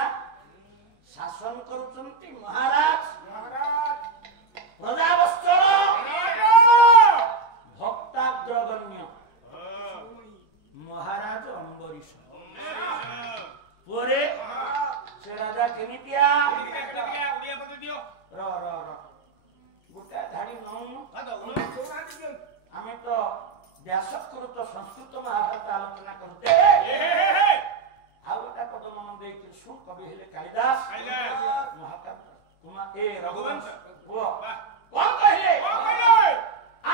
आज्ञा शासन करुचंती महाराज प्रजावत्सल भक्ताग्रगण्य महाराज अंबरीश पोरे से राजा केमितिया र गोटे धाड़ी नौनु आमे तो व्यासकृत संस्कृत महाभारत आलोचना करते आ गोटा पद मन दे सुन कवि हेले कालिदास महाकाव्य तुमा ए रघुवंश वो कौन कहले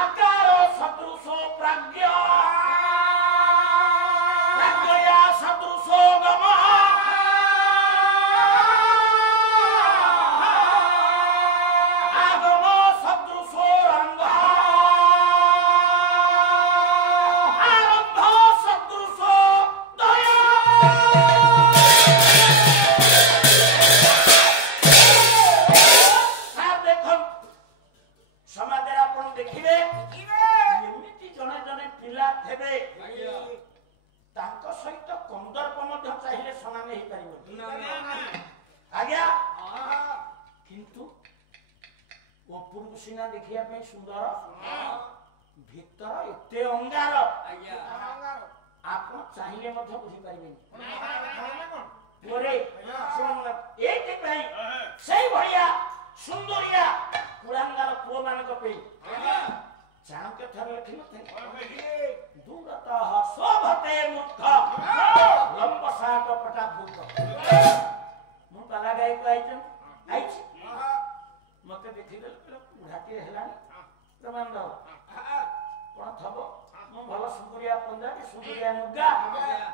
आकार सदृशो प्राज्ञ प्राज्ञया सदृशो गमः सीना देखिया पे सुंदर भीतर एते अंगार आप चाहिए मध्य बुझी पारिबेनी पोरे एते पई सही भैया सुंदरिया कुलांगार पुओ मानक पे जान के थर लखि नथे दूरतः शोभते मुख लंब साक पटा भूत मु पाला गाई पाइछन आइछ मते देखि देल घाटी हेलानी प्रमाण दो कोन थबो मु भलो सुंदरिया पंजाबी सुंदरिया नुगा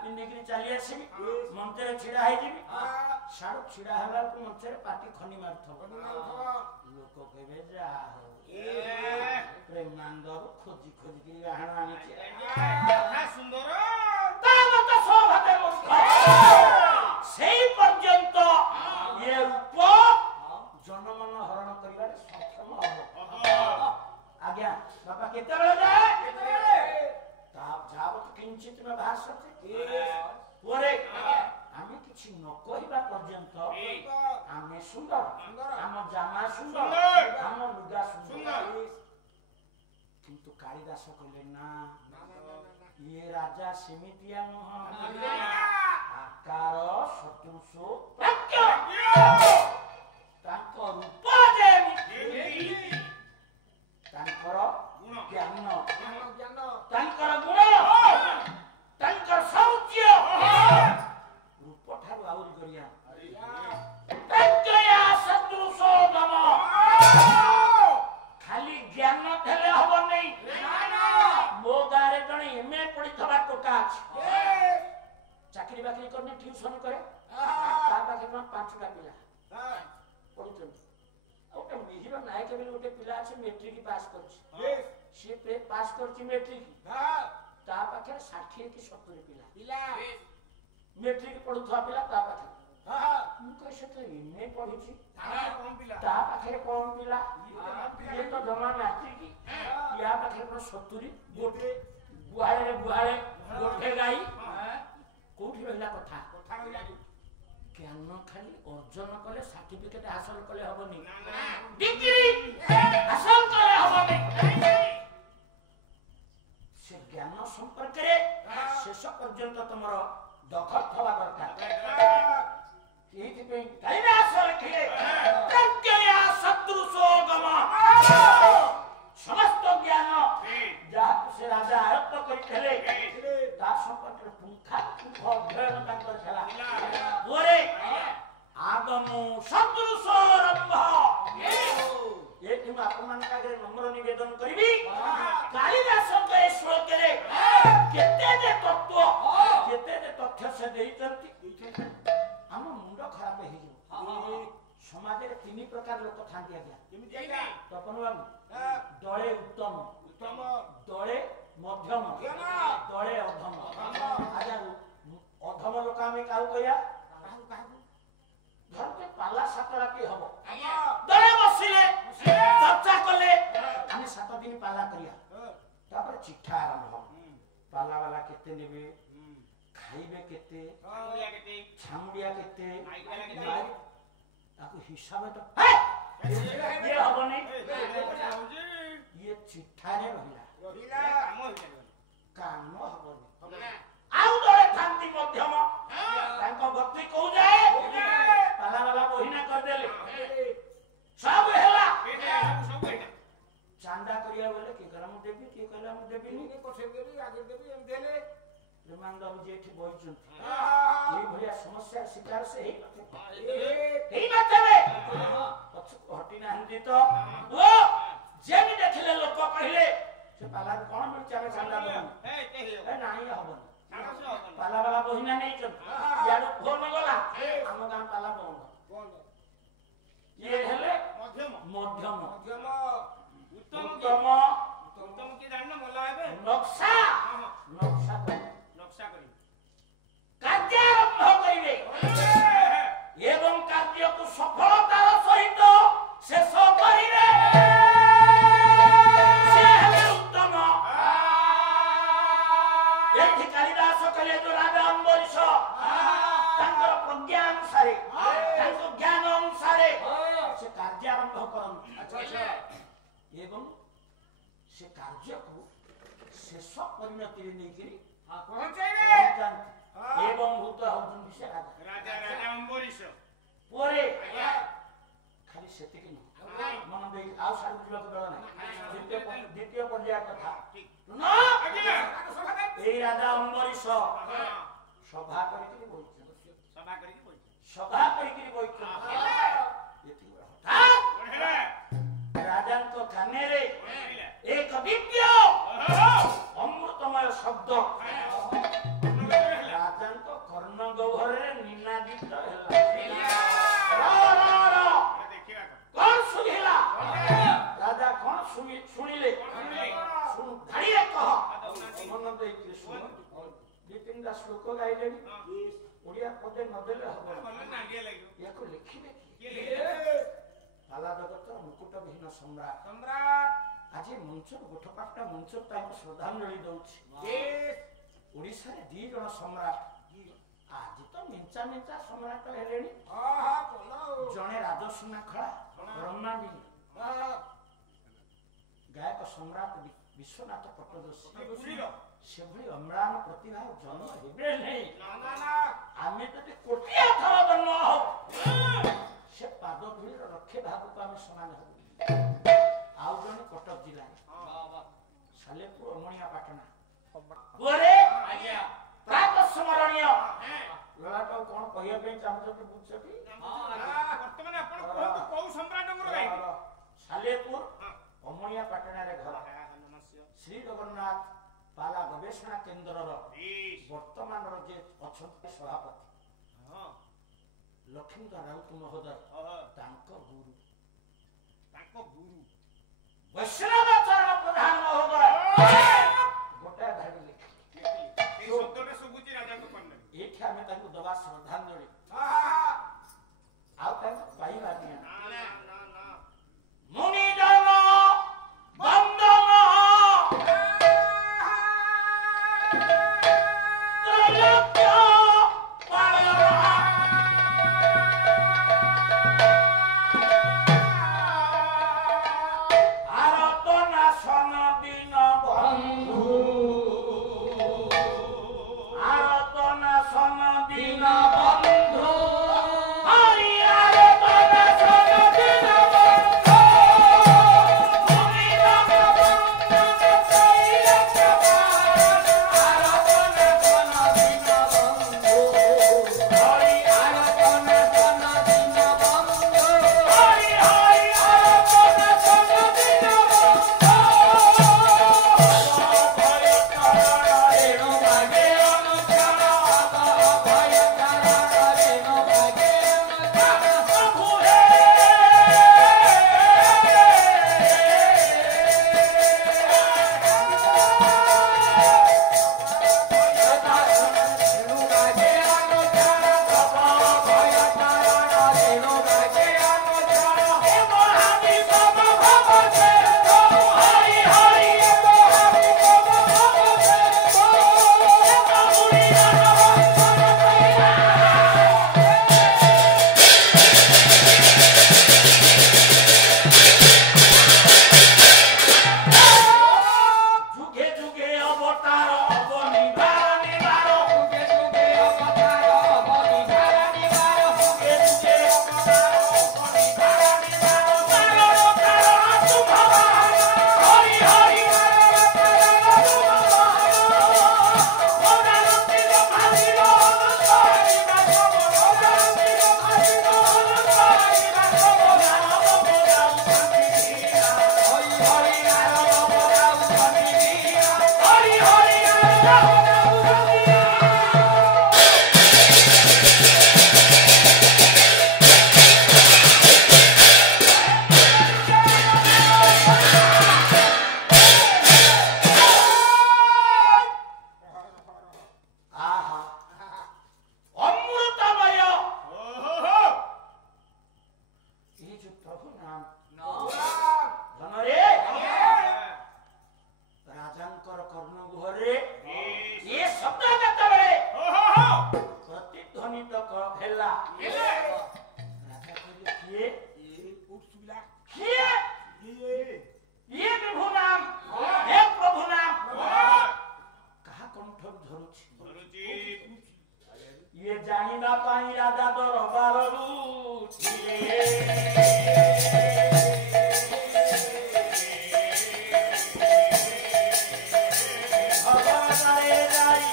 पिंदिकरी चली आसीबी मंचरे छिड़ा है जीबी साडो छिड़ा हला को मंचरे पाटी खनी मारथबो लोक कहबे जा हो प्रेमानंद खोजी खोजी के आहाण आनी छे सुंदर ता मत शोभते मुख सेई पर्यंत ये रूप जनमन हरण करिबारे सक्षम हो आज्ञा बाबा केते बेले जाए ताप जावत किंचित में भाषते पोरे आमे किछि न कहिबा पर्यंत आमे सुंदर आम जामा सुंदर आम लुगा सुंदर किंतु कालिदास कहले ना ये राजा सेमितिया नह आकार सदृशो प्राज्ञ तांको रूप जेमि तांकर ज्ञान तांकर गुण तांकर सौज्य रूप ठारू आउरी करिया प्रज्ञया सदृशो गम खाली ज्ञान थले हबो नै मो गारे जणे एमए पढि थबा टोका चाकरी बाकरी करने ट्यूशन करे ता बाकी 5टा पिला पढुछन ओटे मिहिर नायक बेले ओटे पिला আছে मैट्रिक पास करछि से पे पास करछि मैट्रिक ता पाखे 60 की 70 पिला मैट्रिक पढुथवा पिला ता पाखे मु कहि से इने पढिछि ता पाखे कोन पिला ये तो जमा मैट्रिक या पाखे 70 गोटे गुहाळे गोटे गाई कोठी रहला कथा ज्ञान खाली अर्जन कले सर्टिफिकेट हासिल कले हबनी डिग्री हासिल कले हबनी से ज्ञान संपर्क रे शेष पर्यंत तमरो दखल थवा दरकार एथि पे कालिदास लिखिले प्रज्ञया सदृशो गम समस्त ज्ञान जहा से राजा आयत्त करिथले ता संपर्क पुंखा अध्ययन तांकर छला ओरे आगमो सदृशो रंभ एथि मा अपमान कागरे नम्र निवेदन करबी कालिदास के श्लोक रे केते जे तत्व केते जे तथ्य से देइचंती हम मुंड खराब हे जो समाज रे तीन प्रकार लोक थांती आज्ञा केमिति आज्ञा तपन बाबू दळे उत्तम दळे मध्यम दळे अधम आज्ञा अधम लोक आमे काउ कया घर के पाला सातरा की हबो दळे बसिले चर्चा कले आमे 7 दिन पाला करिया तापर चिट्ठा आरंभ हो पाला वाला केते नेबे ଖାଇବେ କେତେ ଛାମୁଡିଆ କେତେ ତାକୁ ହିସାବ ତ ଇଏ ହବନି ଇଏ ଚିଠାରେ ରହିଲା କାମ ହବନି ଆଉ ଜଣେ ଥାନ୍ତି ମଧ୍ୟମ ତାଙ୍କ ଗତି କୋଉ ଯାଏ ପାଲା ବାଲା ବହିନା କରିଦେଲେ ସବୁ ହେଲା ଚାନ୍ଦା କରିବା ବୋଲେ କିଏ କହିଲା ମୁଁ ଦେବି କିଏ କହିଲା ମୁଁ ଦେବିନି ଆଗେ ଦେବି ଏମିତି ହେଲେ ପ୍ରେମାନନ୍ଦ ଏଠି ବହିଛନ୍ତି ଏଇଭଳିଆ ସମସ୍ୟାର ଶିକାର ସେ ହେଇନଥିବେ ପଛକୁ ହଟି ନାହାନ୍ତି ତ ଯେମିତି ଦେଖିଲେ ଲୋକ କହିଲେ ସେ ପାଲାରେ କଣ ମିଳୁଛି ଆମେ ଚାନ୍ଦା ଦେବୁ ନାହିଁ ହବନି ପାଲା ବାଲା ବହିନା ନେଇଛନ୍ତି ଇଆଡୁ ଫୋନ ଗଲା ଆମ ଗାଁ ପାଲା ବନ୍ଦ ଇଏ ହେଲେ ମଧ୍ୟମ ଉତ୍ତମ ନକ୍ସା କାର୍ଯ୍ୟାରମ୍ଭ କରିବେ ଏବଂ କାର୍ଯ୍ୟକୁ ସଫଳତାର ସହିତ ଶେଷ କରିବେ ସେ ହେଲେ ଉତ୍ତମ ଏଠି କାଳିଦାସ କହିଲେ ଯୋଉ ରାଜା ଅମ୍ବରୀଶ ତାଙ୍କର ପ୍ରଜ୍ଞା ଅନୁସାରେ ତାଙ୍କ ଜ୍ଞାନ ଅନୁସାରେ ସେ କାର୍ଯ୍ୟାରମ୍ଭ କରନ୍ତି ଏବଂ ସେ କାର୍ଯ୍ୟକୁ ଶେଷ ପରିଣତିରେ ନେଇକରି ଏବଂ ଭୂତ ହଉଛନ୍ତି ସେ ରାଜା ଅମ୍ବରୀଶ ପରେ ଖାଲି ସେତିକି ନୁହଁ ମନ ଦେଇ ଆଉ ସାରୁ ଯିବାକୁ ବେଳ ନାହିଁ ଦ୍ୱିତୀୟ ପର୍ଯ୍ୟାୟ କଥା ଏଇ ରାଜା ଅମ୍ବରୀଶ ସଭା କରିକିରି ବଇଛନ୍ତି ରାଜାଙ୍କ କାନରେ ଏକ ଦିବ୍ୟ ଅମୃତମୟ ଶବ୍ଦ ରାଜାଙ୍କ କର୍ଣ୍ଣ ଗହ୍ୱରରେ ନିନାଦିତ ହେଲା କଣ ଶୁଣିଲା ରାଜା କଣ ଶୁଣିଲେ ଧାଡ଼ିରେ କହ ମନ ଦେଇକି ଶୁଣ ଦି ତିନିଟା ଶ୍ଲୋକ ଗାଇଲେଣି ଓଡିଆ ପଦେ ନଦେଲେ ହବ ୟାକୁ ଲେଖିବେ ପାଲା ଜଗତର ମୁକୁଟ ବିହୀନ ସମ୍ରାଟ ଆଜି ମଞ୍ଚ ଗୋଠପାଟଟା ମଞ୍ଚ ତାଙ୍କୁ ଶ୍ରଦ୍ଧାଞ୍ଜଳି ଦଉଛି ଓଡିଶାରେ ଦି ଜଣ ସମ୍ରାଟ ଆଜି ତ ମିଞ୍ଚା ସମ୍ରାଟ ହେଲେଣି ଜଣେ ରାଜସୁନା ଖଳା ବ୍ରହ୍ମାଣ୍ଡି ଗାୟକ ସମ୍ରାଟ ବିଶ୍ୱନାଥ ପଟ୍ଟଦୋଷୀ ସେଭଳି ଅମ୍ଳାନ ପ୍ରତିଭା ଜନ୍ମ ହେବେ ନାହିଁ ଆମେ ଯଦି କୋଟିଆ ଥର ଜନ୍ମ ହଉ ସେ ପାଦ ଧୂଳିର ରକ୍ଷେ ଭାଗକୁ ଆମେ ସମାନ ହବୁ ଆଉ ଜଣେ କଟକ ଜିଲ୍ଲାରେ ସାଲେପୁର ଅମଣିଆ ପାଟଣା ପରେ ପ୍ରାତ ସ୍ମରଣୀୟ ଲଳାଟ କଣ କହିବା ପାଇଁ ଚାହୁଁଛନ୍ତି ବୁଝୁଛନ୍ତି ବର୍ତ୍ତମାନ ଆପଣ କୁହନ୍ତୁ କୋଉ ସମ୍ରାଟଙ୍କର ଗାଇବେ ସାଲେପୁର ଅମଣିଆ ପାଟଣାରେ ଘର ଶ୍ରୀ ଜଗନ୍ନାଥ ପାଲା ଗବେଷଣା କେନ୍ଦ୍ରର ବର୍ତ୍ତମାନର ଯେ ଅଛନ୍ତି ସଭାପତି ଲକ୍ଷ୍ମୀଧର ରାଉତ ମହୋଦୟ ତାଙ୍କ ଗୁରୁ ବୈଷ୍ଣବାଚରଣ ପ୍ରଧାନ ମହୋଦୟ ଗୋଟାଏ ଧାଡ଼ି ଏଇଠି ଆମେ ତାଙ୍କୁ ଦବା ଶ୍ରଦ୍ଧାଞ୍ଜଳି ଆଉ ତାଙ୍କୁ ପାଇବା ମୁନିଜନ ବନ୍ଦନ আরত ଦରବାରରୁ ଥିଲେ ଭଗବାନରେ ଯାଇ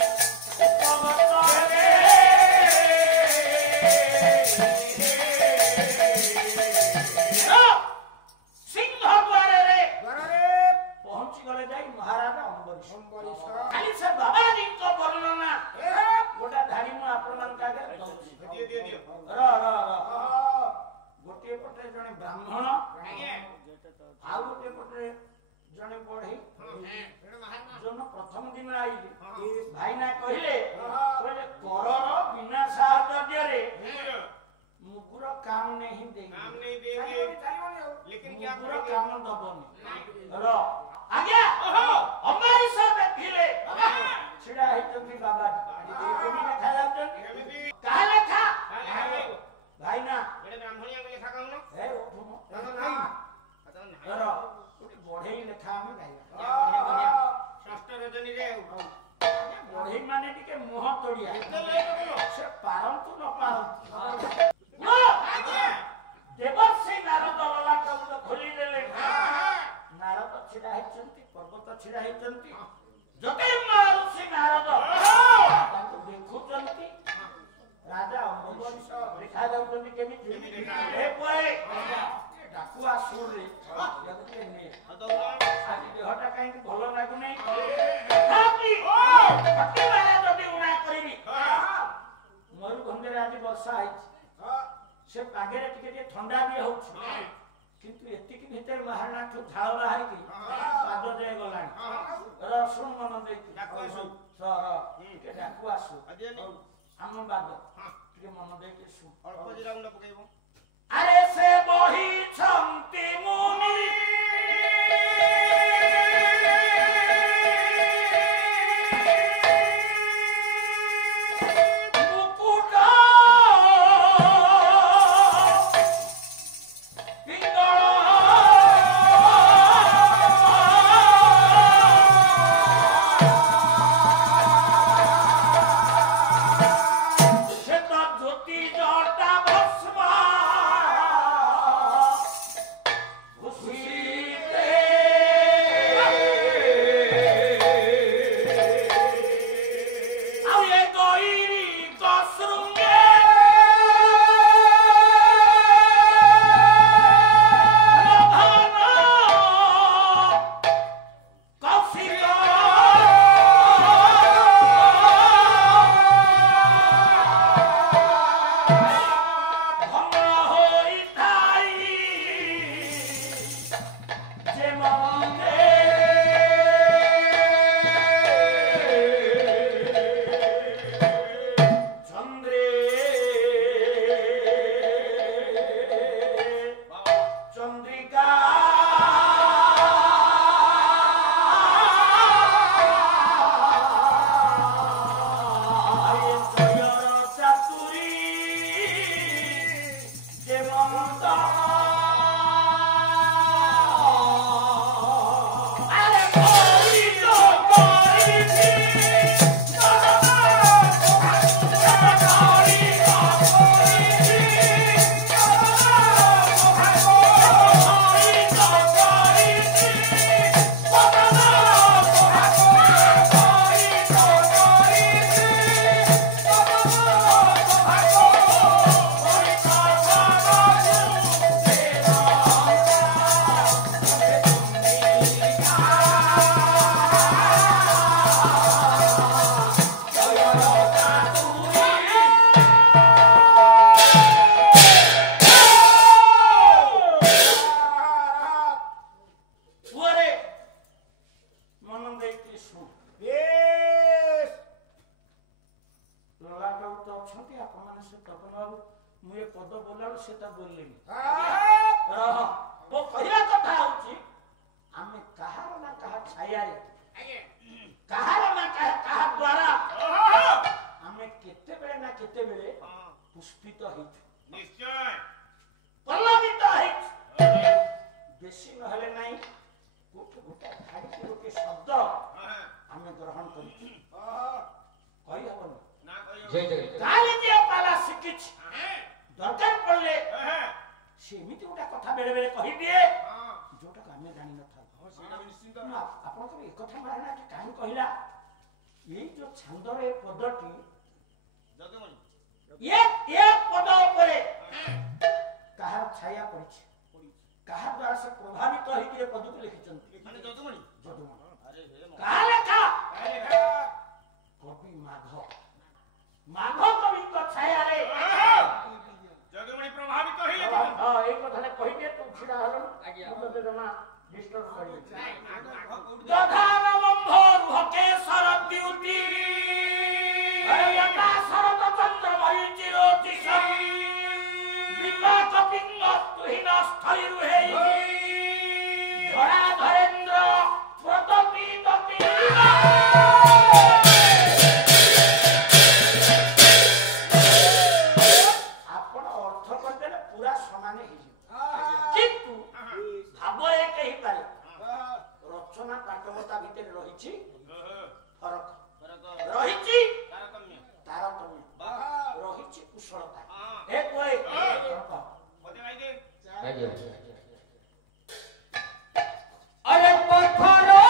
ଉପଗତ ହେଲେ ସିଂହ ଦ୍ୱାରରେ ପହଞ୍ଚି ଗଲେ ଯାଇ ମହାରାଜା ଅମ୍ବରୀଶ ଖାଲି ସେ ବାବାଜୀଙ୍କ ବର୍ଣ୍ଣନା ଗୋଟା ଧାଡ଼ି ମୁଁ ଆପଣମାନଙ୍କ ଆଗରେ ଦଉଛି। ଗୋଟିଏ ପଟେ ଜଣେ ବ୍ରାହ୍ମଣ ଆଉ ଗୋଟିଏ ପଟେ ଜଣେ ବଢେଇ ଯୋନ ପ୍ରଥମ ଦିନ ଆଇଲେ ଭାଇନା କହିଲେ କରର ବିନା ସାହାଯ୍ୟରେ ମୁଗୁର କାମ ନେଇ ମୁଗୁର କାମ ଦବନି ଆଜ୍ଞା ଅମ୍ବରୀଶ ଦେଖିଲେ ଛିଡା ହେଇଛନ୍ତି ବାବାଜୀ ଲେଖା ଯାଉଛନ୍ତି କାହା ଲେଖା ଭାଇନା ବଢେଇ ଲେଖା ଆମେ ଗାଇବା ବଢେଇ ମାନେ ଟିକେ ମୁହଁ ତୋଡିଆ ସେ ପାରନ୍ତୁ ନ ପାରନ୍ତୁ ଦେବର୍ଷି ନାରଦ ଲଲାଟ ଖୋଲିଦେଲେ ନାରଦ ଛିଡା ହେଇଛନ୍ତି ପର୍ବତ ଛିଡା ହେଇଛନ୍ତି ଯଦି ଋଷି ନାରଦ ତାଙ୍କୁ ଦେଖୁଛନ୍ତି ରାଜା ଅମ୍ବରୀଶ ଲେଖା ଯାଉଛନ୍ତି କେମିତି ଡାକୁଆ ସୁରରେ ଆଜି ଦେହଟା କାହିଁକି ଭଲ ଲାଗୁନାହିଁ ଯଦି ଉଣା କରିବି ମରୁଭୂମିରେ ଆଜି ବର୍ଷା ହେଇଛି ସେ ପାଗରେ ଟିକେ ଟିକେ ଥଣ୍ଡା ବି ହଉଛି କିନ୍ତୁ ଏତିକି ଭିତରେ ମହାରାଣାଠୁ ଝାଳ ବାହାରିକି ପାଦ ଯାଏ ଗଲାଣି ଶୁଣ ମନ ଦେଇକି ଟିକେ ଡାକୁ ଆସୁ ଆମ ବାଦ ଟିକେ ମନ ଦେଇକି ଶୁଣ ଅଳ୍ପ ଜିରା ଗୁଣ୍ଡ ପକେଇବ ଆରେ ସେ ବହିଛନ୍ତି ମୁନି पुष्पित निश्चय पल्लवित बेसी नहले नहीं गोटे गोटे खाड़ी गोटे शब्द आम ग्रहण कर पाला शिखी ସେମିତି ଗୋଟେ କଥା ବେଳେ ବେଳେ କହିଦିଏ ଯୋଉଟାକୁ ଆମେ ଜାଣିନଥାଉ। ଆପଣଙ୍କର ଏ କଥା ମାରଣା କାହିଁ କହିଲା? ଏଇ ଯୋଉ ଛାନ୍ଦର ଏ ପଦଟି ଏ ପଦ ଉପରେ କାହାର ଛାୟା ପଡ଼ିଛି, କାହା ଦ୍ୱାରା ସେ ପ୍ରଭାବିତ ହେଇକି ଏ ପଦକୁ ଲେଖିଛନ୍ତି? ଯଦୁମଣି। କାହା ଲେଖା? କବି ମାଘ କବିଙ୍କ ଛାୟାରେ ଯଦୁମଣି ପ୍ରଭାବିତ ହେଇ ଏଇ କଥାଟା କହିଦିଏ। ତୁ ଛିଡ଼ା ହେଲୁ ମତେ ଜମା ଡିଷ୍ଟର୍ବ କରିବି। ଦଧାନ ବମ୍ଭ ରୁହକେ ଶରଦ୍ୟୁତି ଶରତ ଚନ୍ଦ୍ର ମରିଚି ଜ୍ୟୋତିଷ ବିପାକ ପିଙ୍ଗ ତୁହିନ ସ୍ଥଳୀ ରୁହେ ଧରା ଧରେନ୍ଦ୍ର ପ୍ରତପି ତପି। ଆପଣ ଅର୍ଥ କରିଦେଲେ ପୁରା ସମାନ ହେଇଯିବ, କିନ୍ତୁ ଭାବ ଏକ ହେଇପାରେ। ରଚନା ପାଠକତା ଭିତରେ ରହିଛି ଫରକ, ରହିଛି ତାରତମ୍ୟ, ରହିଛି କୁଶଳତା। अरे पत्थरों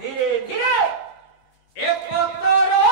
धीरे धीरे एक पत्थरों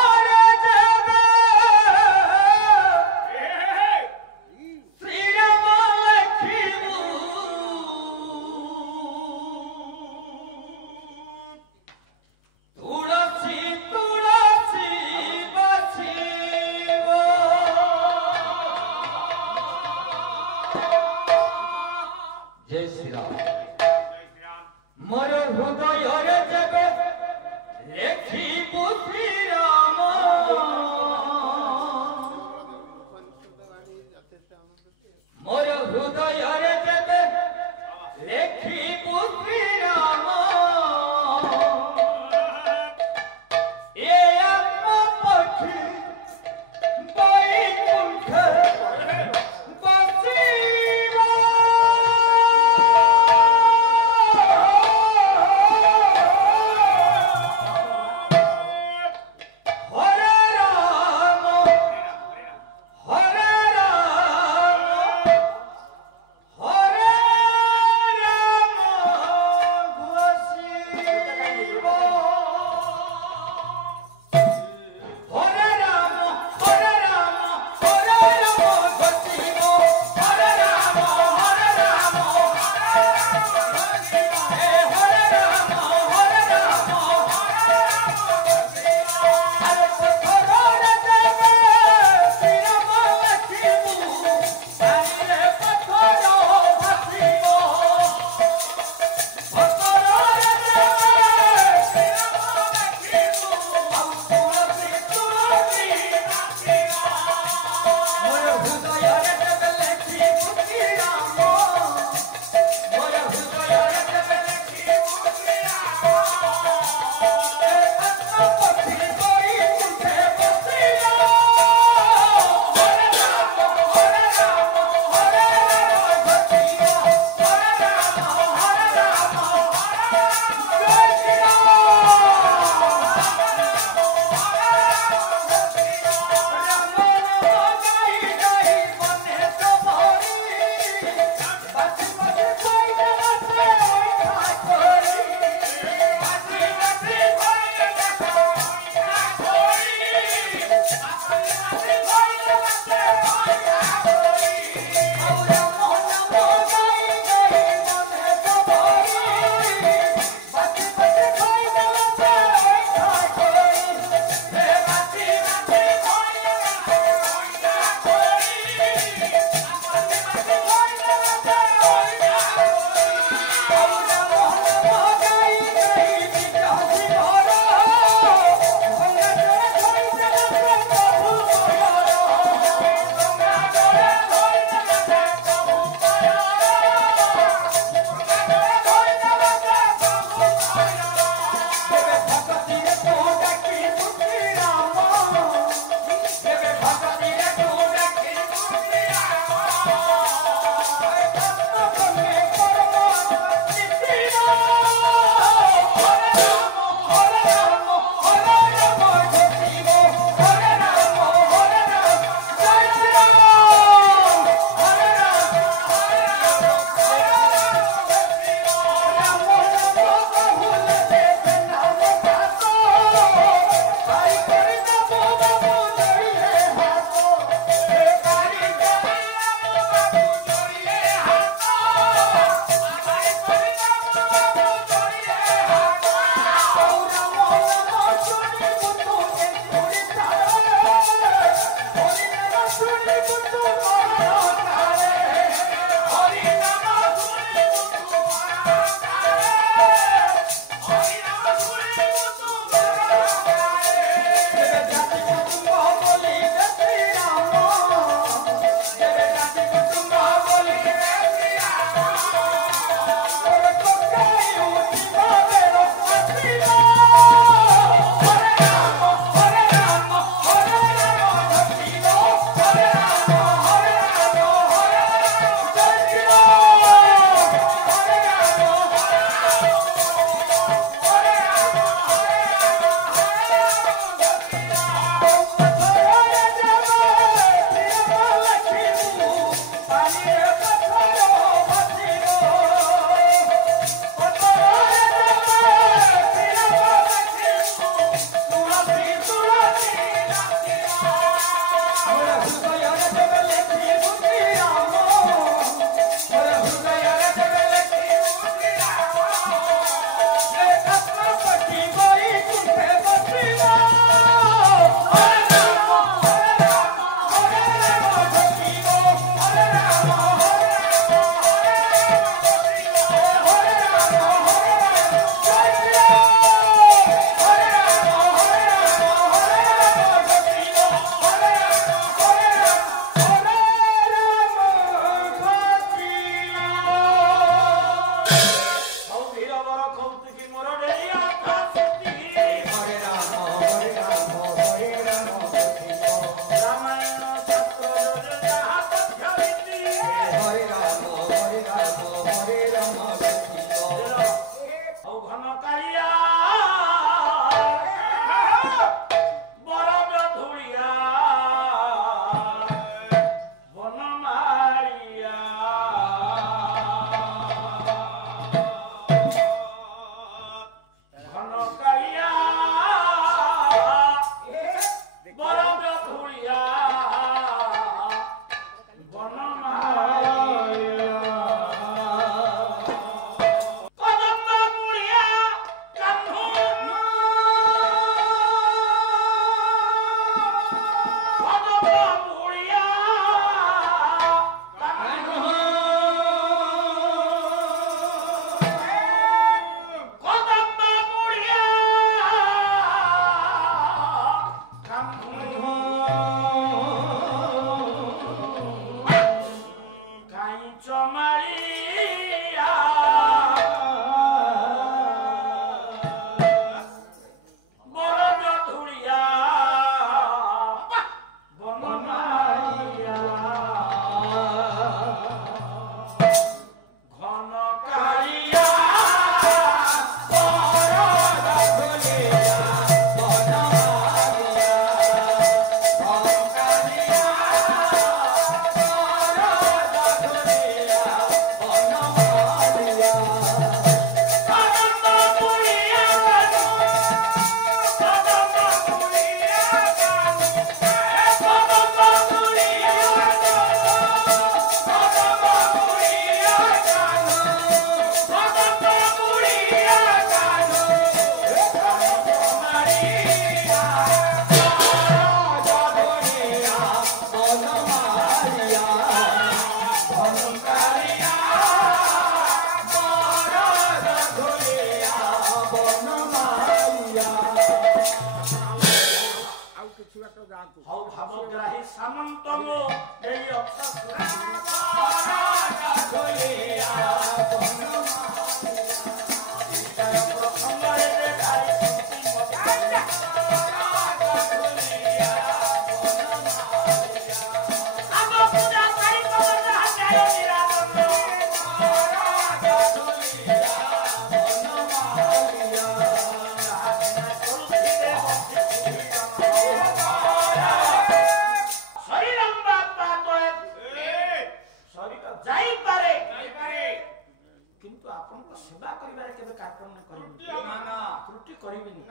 त्रुटि करिबिनी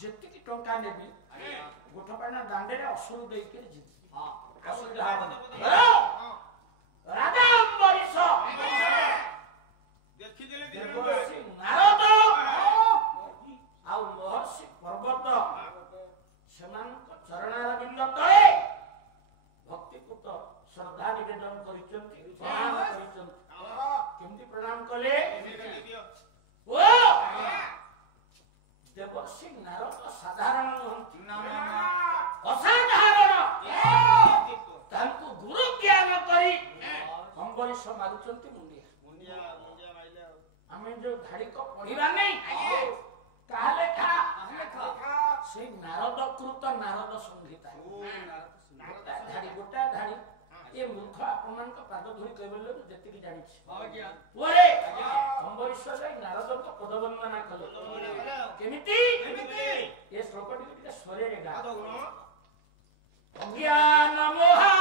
जेतिकी टंका नेबी ଗୋଠ ପାଇନା ଦାଣ୍ଡରେ ଅସୁର ଦେଇକି ଯିବି ଅସୁବିଧା ରାଜା ଅମ୍ବରୀଶ ଦେବର୍ଷି ନାରଦ ଆଉ ମହର୍ଷି ପର୍ବତ ସେମାନଙ୍କ ଚରଣାରବିନ୍ଦ ତଳେ ଭକ୍ତିପୂତ ଶ୍ରଦ୍ଧା ନିବେଦନ କରିଛନ୍ତି ପ୍ରଣାମ କରିଛନ୍ତି କେମିତି ପ୍ରଣାମ କଲେ ଓ ଦେବର୍ଷି ନାରଦ ସାଧାରଣ ନୁହନ୍ତି ଅସାଧାରଣ ତାଙ୍କୁ ଗୁରୁ ଜ୍ଞାନ କରି ଅମ୍ବରୀଶ ମାରୁଛନ୍ତି ମୁଣ୍ଡିଆ ଆମେ ଯୋଉ ଧାଡିକ ପଢିବା ନାହିଁ ତାହେଲେ ସେଇ ନାରଦ କୃତ ନାରଦ ସଂହିତା ଗୋଟା ଧାଡି ଏ ମୂର୍ଖ ଆପଣମାନଙ୍କ ପାଦ ଧରି କହିଲେ ଯେତିକି ଜାଣିଛି ପରେ ଅମ୍ବରୀଶ ଯାଇ ନାରଦଙ୍କ ପଦ ବନ୍ଦନା କଲେ କେମିତି ଏ ଶ୍ଲୋକଟି ଟିକେ ସ୍ୱରରେ ଗାଅ ଅଜ୍ଞାନ ମୋହା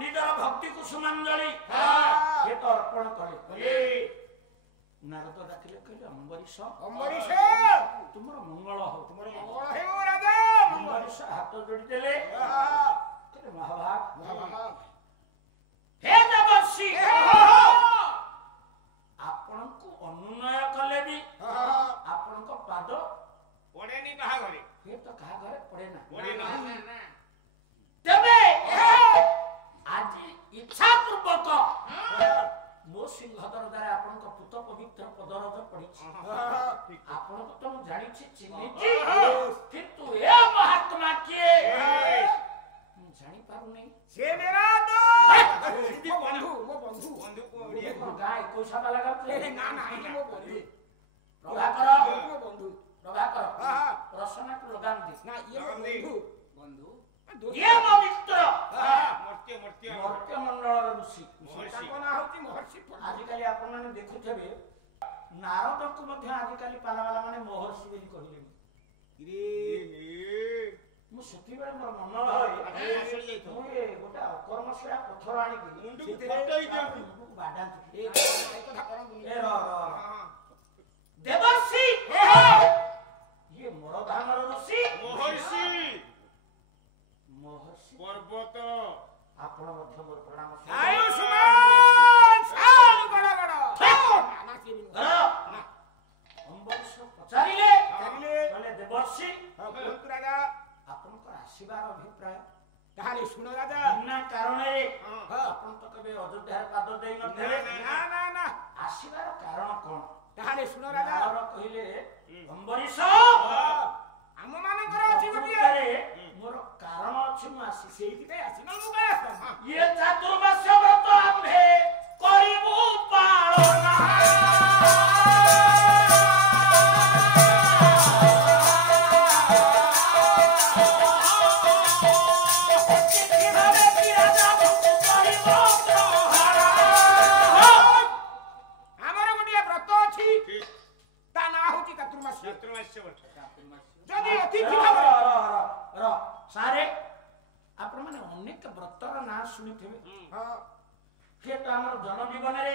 ନିଜର ଭକ୍ତି କୁସୁମାଞ୍ଜଳି ଅର୍ପଣ କଲେ ନାରଦ ଡାକିଲେ କହିଲେ ଅମ୍ବରୀଶ ତୁମର ମଙ୍ଗଳ ହଉ ଅମ୍ବରୀଶ ହାତ ଯୋଡି ଦେଲେ କହିଲେ ମହାଭାଗ ହେ ଦେବର୍ଷି ଆପଣଙ୍କୁ ଅନୁନୟ କଲେ ବି ଆପଣଙ୍କ ପାଦ ପଡେନି କାହା ଘରେ ହୁଏତ କାହା ଘରେ ପଡେ ନା ତେବେ ଆଜି ଇଚ୍ଛା ପୂର୍ବକ ମୋ ସିଂହଦର ଦ୍ୱାରା ଆପଣଙ୍କ ପୁତ ପବିତ୍ର ପଦରଜ ପଡିଛି ଆପଣଙ୍କୁ ତ ମୁଁ ଜାଣିଛି ଚିହ୍ନିଛି କିନ୍ତୁ ଏ ମହାତ୍ମା କିଏ ମୁଁ ଜାଣିପାରୁନି ସେ ମେରା ବନ୍ଧୁ ମୋ ବନ୍ଧୁ ଗାଁ 21 ବାଲା ଗାଉଥିଲେ ନା ନା ମୋ ବନ୍ଧୁ ପ୍ରଭାକର ମୋ ବନ୍ଧୁ ପ୍ରଭାକର ରସନାକୁ ଲଗାନ୍ତି ନା ଇଏ ମୋ ବନ୍ଧୁ ଇଏ ମୋ ମିତ୍ର ମର୍ତ୍ୟ ମଣ୍ଡଳର ଋଷି ତାଙ୍କ ନାଁ ହଉଛି ମହର୍ଷି ଆଜିକାଲି ଆପଣମାନେ ଦେଖୁଥିବେ ନାରଦଙ୍କୁ ମଧ୍ୟ ଆଜିକାଲି ପାଲାବାଲା ମାନେ ମହର୍ଷି ବୋଲି କହିଲେଣି ମୁଁ ସେଥିବେଳେ ମୋର ମନ ହୁଏ ମୁଁ ଗୋଟେ ଅକର୍ମଶିଳା ପଥର ଆଣିକି ବାଡାନ୍ତି ଦେବର୍ଷି ଇଏ ମୋର ଧାମର ଋଷି ମହର୍ଷି ପର୍ବତ ଆପଣ ମଧ୍ୟ ମୋର ପ୍ରଣାମ ଅମ୍ବରୀଶ ପଚାରିଲେ କହିଲେ ଦେବର୍ଷି ଆପଣଙ୍କର ଆସିବାର ଅଭିପ୍ରାୟ ତାହେଲେ ଶୁଣ ରାଜା ବିନା କାରଣରେ ଆପଣ ତ କେବେ ଅଯୋଧ୍ୟାରେ ପାଦ ଦେଇ ନଥିଲେ ନା ଆସିବାର କାରଣ କଣ ତାହେଲେ ଶୁଣ ରାଜା କହିଲେ ଅମ୍ବରୀଶ ଆମ ମାନଙ୍କର ଅଛି ଗୋଟିଏ ମୋର କାରଣ ଅଛି ମୁଁ ଆସି ସେଇଥିପାଇଁ ଆସି ନା ମୁଁ ଇଏ ଚାତୁର୍ମାସ୍ୟ ବ୍ରତ ଆମ୍ଭେ କରିବୁ ପାଳନ ଆମର ଗୋଟିଏ ବ୍ରତ ଅଛି ତା ନାଁ ହଉଛି ଚାତୁର୍ମାସ୍ୟ ଯଦି ଅତିଥି ସାରେ ଆପଣ ମାନେ ଅନେକ ବ୍ରତର ନାଁ ଶୁଣିଥିବେ ସେ ତ ଆମର ଜନଜୀବନରେ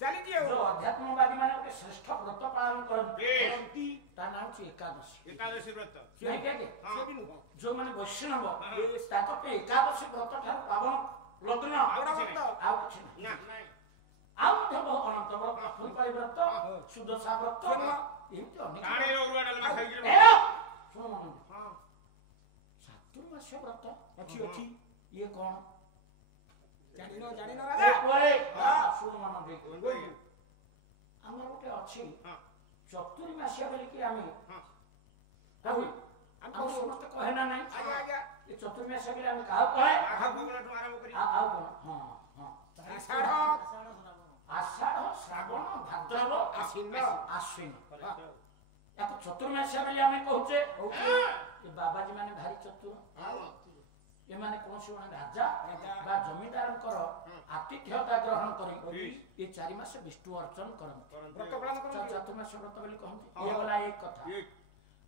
ଚାଲିଛି ଆଉ ଯୋଉ ଅଧ୍ୟାତ୍ମବାଦୀ ମାନେ ଗୋଟେ ଶ୍ରେଷ୍ଠ ବ୍ରତ ପାଳନ କରନ୍ତି କରନ୍ତି ତା ନାଁ ହଉଛି ଏକାଦଶୀ ଏକାଦଶୀ ବ୍ରତ ନାଇଁ କି ଆଜ୍ଞା? ସେ ବି ନୁହଁ ଯୋଉମାନେ ବୈଷ୍ଣବ ତାଙ୍କ ପାଇଁ ଏକାଦଶୀ ବ୍ରତ ଠାରୁ ପାବନ ଲଗ୍ନ ବଡ଼ ବ୍ରତ ଆଉ କିଛି ନାହିଁ। ନା ଆଉ ମଧ୍ୟ ବହୁ ଅନନ୍ତ ବ୍ରତ ଫୁଲପାଳି ବ୍ରତ ସୁଦଶା ବ୍ରତ ଏମିତି ଅନେକ କାଣେର ଅରୁଆ ଡାଲମା ଖାଇକିରି ଏ, ଶୁଣ ମନ ଦେଇ। ହଁ ଚାତୁର୍ମାସ୍ୟ ବ୍ରତ ଅଛି ଅଛି ଇଏ କଣ ଜାଣିନ ଜାଣିନ ଏ ରାଜା ପରେ, ଶୁଣ ମନ ଦେଇ। କୁହନ୍ତୁ ଆମର ଗୋଟେ ଅଛି ହଁ ଚତୁର୍ମାସ୍ୟ ବୋଲିକି ଆମେ ହଁ କହୁ ଆମେ ଆମ ସମସ୍ତେ କହେ ନା ନାହିଁ ଆଜ୍ଞା ଆଜ୍ଞା ଏ ଚତୁର୍ମାସ୍ୟ ବୋଲି ଆମେ କାହାକୁ କହେ ଆହା ଭୋଗଲାଠୁ ଆରମ୍ଭ କରି ଆଉ କଣ ହଁ ହଁ ଆଷାଢ଼ ଆଷାଢ଼ ଶ୍ରାବଣ ଭାଦ୍ରବ ଆଶ୍ଵିନ ଆଶ୍ଵିନ ତାକୁ ଚତୁର୍ମାସ୍ୟା ବୋଲି ଆମେ କହୁଛେ ଏ ବାବାଜୀ ମାନେ ଭାରି ଚତୁର ଏମାନେ କୌଣସି ଜଣେ ରାଜା ବା ଜମିଦାରଙ୍କର ଆତିଥ୍ୟତା ଗ୍ରହଣ କରି ଏ 4 ମାସ ବିଷ୍ଣୁ ଅର୍ଚନ କରନ୍ତି ବ୍ରତ ପାଳନ କରନ୍ତି ଚତୁର୍ମାସ ବ୍ରତ ବୋଲି କହନ୍ତି ହଁ। ଇଏ ଗଲା ଏକ କଥା ଏକ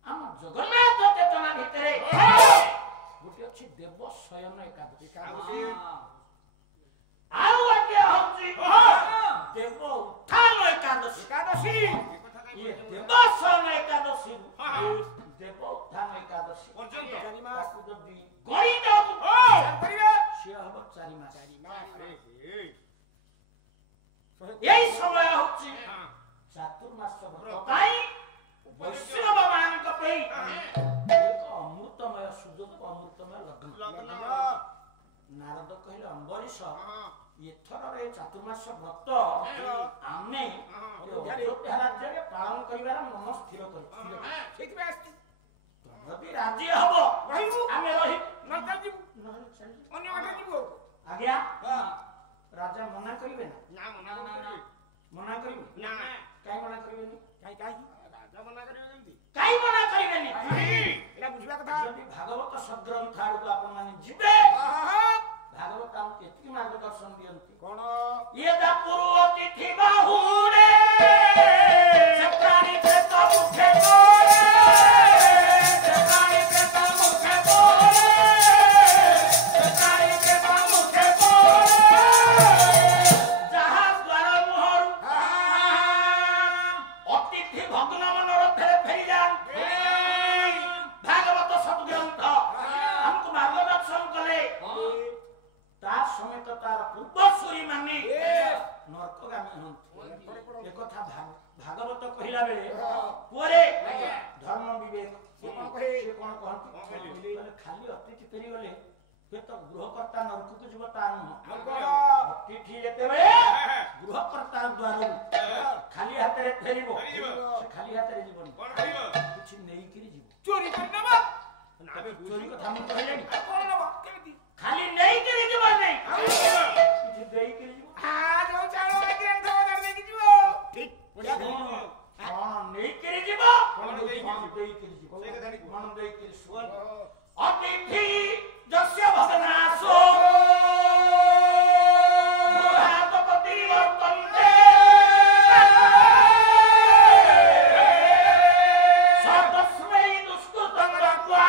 ଆମ ଜଗନ୍ନାଥ ଚେତନା ଭିତରେ ଗୋଟେ ଅଛି ଦେବ ଶୟନ ଏକାଦଶୀ ଆଉ ଗୋଟିଏ ହଉଛି ଦେବ ଉତ୍ଥାନ ଏକାଦଶୀ ଏକାଦଶୀ ଏ କଥା କାଇଁ ଇଏ କହୁଛ? ଦେବ ଶୟନ ଏକାଦଶୀ ଦେବ ଉତ୍ଥାନ ଏକାଦଶୀ ପର୍ଯ୍ୟନ୍ତ 4 ମାସ ତାକୁ ଯଦି ଗଣିତ କରିବେ ସିଏ ହବ 4 ମାସ ଏ এই সময় হচ্ছে ହଁ চাতুর্মাস ব্রত ପାଇଁ বৈষ্ণব ମାନଙ୍କ ପାଇଁ ଏକ ଅମୃତମୟ ସୁଯୋଗ ଅମୃତମୟ ଲଗ୍ନ ଲଗ୍ନ ନାରଦ କହିଲେ ଅମ୍ବରୀଶ ହଁ ଏଥରର ଏ ଚାତୁର୍ମାସ ବ୍ରତ ଆମେ ହଁ ଅଯୋଧ୍ୟା ରାଜ୍ୟରେ ପାଳନ କରିବାର ମନ ସ୍ଥିର କରିଛୁ ସେଇଥିପାଇଁ ଆସିଛୁ ଯଦି ରାଜି ହବ ରହିବୁ ଆମେ ରହିବୁ ନଚା ଯିବୁ ନହେଲେ ଚାଲିଯିବୁ। ଅନ୍ୟ ବାଟରେ ଯିବୁ ଆଉ ଆଜ୍ଞା ରାଜା ମନା କରିବେ ନା ନା ମନା କରିବି ମନା କରିବେ ନା କାଇଁ ମନା କରିବେନି କାହିଁ କାହିଁକି ରାଜା ମନା କରିବେ କେମିତି କାଇଁ ମନା କରିବେନି ଏଇଟା ବୁଝିବା କଥା ଯଦି ଭାଗବତ ସଦ୍ଗ୍ରନ୍ଥ ଆଡକୁ ଆପଣ ମାନେ ଯିବେ ଆହା, ଭାଗବତ ଆମକୁ ଏତିକି ମାର୍ଗଦର୍ଶନ ଦିଅନ୍ତି କଣ ଇଏ ଦା ପୂର୍ବ ଅତିଥି ବାହୁରେ ସେ ପ୍ରାଣୀ ପ୍ରେତ ମୁଖେ ପଡେ ସେ ପ୍ରାଣୀ ପ୍ରେତ ମୁଖେ ପଡେ ସେ ପ୍ରାଣୀ ପ୍ରେତ ମୁଖେ ପଡେ ଯାହା ଦ୍ୱାର ମୁହଁରୁ ଅତିଥି ଭଗ୍ନ ମନୋରଥରେ ଫେରି ଯାଆନ୍ତି ଭାଗବତ ସଦ୍ଗ୍ରନ୍ଥ ଆମକୁ ମାର୍ଗଦର୍ଶନ କଲେ ତା ସಮೇତ ତାର ପୂର୍ବସୂରୀ ମାନେ ନର୍କଗାମୀ ହୁଅନ୍ତି ଏକଥା ଭାଗବତ କହିଲା ବେଳେ ପୁଅରେ ଧର୍ମ ବିବେକ ସିଏ କଣ କହନ୍ତି କହିଲେ ଖାଲି ଅତିଥି ଫେରିଗଲେ ହୁଏତ ଗୃହକର୍ତ୍ତା ନରକକୁ ଯିବ ତା ନୁହଁ ଅତିଥି ଯେତେବେଳେ ଗୃହକର୍ତ୍ତା ଦ୍ୱାରରୁ ଖାଲି ହାତରେ ଫେରିବ ସେ ଖାଲି ହାତରେ ଯିବନି କଣ କରିବ କିଛି ନେଇକିରି ଯିବ ଚୋରି କରି ନେବ ଚୋରି କଥା ମୁଁ କହିଲେଣି ଆଉ କଣ ନେବ କେମିତି ଖାଲି ନେଇକିରି ଯିବ ନାହିଁ କିଛି ଦେଇକିରି ଯିବ ଯୋଉ ଚାଉଳ ଆଇକିରି ଆଣିଥିବ ତାର ନେଇକି ଯିବ ଠିକ ବଢିଆ କଣ ନେଇକିରି ଯିବ କଣ ଦେଇକିରି କଣ ଯିବ? ଦେଇକିରି ଯିବ ସେଇ କଥା ଟିକେ କଣ ଦେଇକିରି ଶୁଣ ଯିବ ଅତିଥି ଯସ୍ୟ ଭଗ୍ନାଶୋ ଗୃହାତପତି ବର୍ତ୍ତନ୍ତେ ସତସ୍मै ଦୁଷ୍କୃତଂ ଦତ୍ତ୍ୱା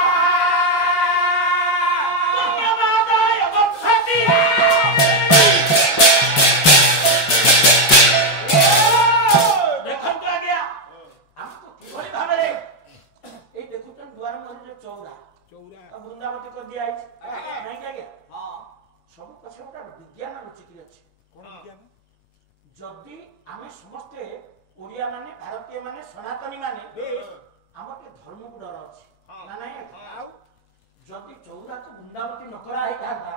ପୁଣ୍ୟମାଦାୟ ଗଚ୍ଛତି ଦେଖନ୍ତୁ ଆଜ୍ଞା ଆମକୁ କିଭଳି ଭାବରେ ଏଇ ଦେଖୁଛନ୍ତି ଦୁଆର ମୁହଁରେ ଯୋଉ ଚଉରା ଚଉରା ବୃନ୍ଦାବତୀ କରି ଦିଆଯାଇଛି ଆଜ୍ଞା। ନାଇଁ କି ଆଜ୍ଞା ସବୁ ପଛରେ ଗୋଟେ ବିଜ୍ଞାନ ଲୁଚିକିରି ଅଛି କଣ ବିଜ୍ଞାନ ଯଦି ଆମେ ସମସ୍ତେ ଓଡ଼ିଆ ମାନେ ଭାରତୀୟ ମାନେ ସନାତନୀ ମାନେ ଆମର ଟିକେ ଧର୍ମକୁ ଡର ଅଛି ନା ନାଇଁ ଆଜ୍ଞା? ଆଉ ଯଦି ଚଉରାକୁ ବୃନ୍ଦାବତୀ ନ କରା ହେଇଥାନ୍ତା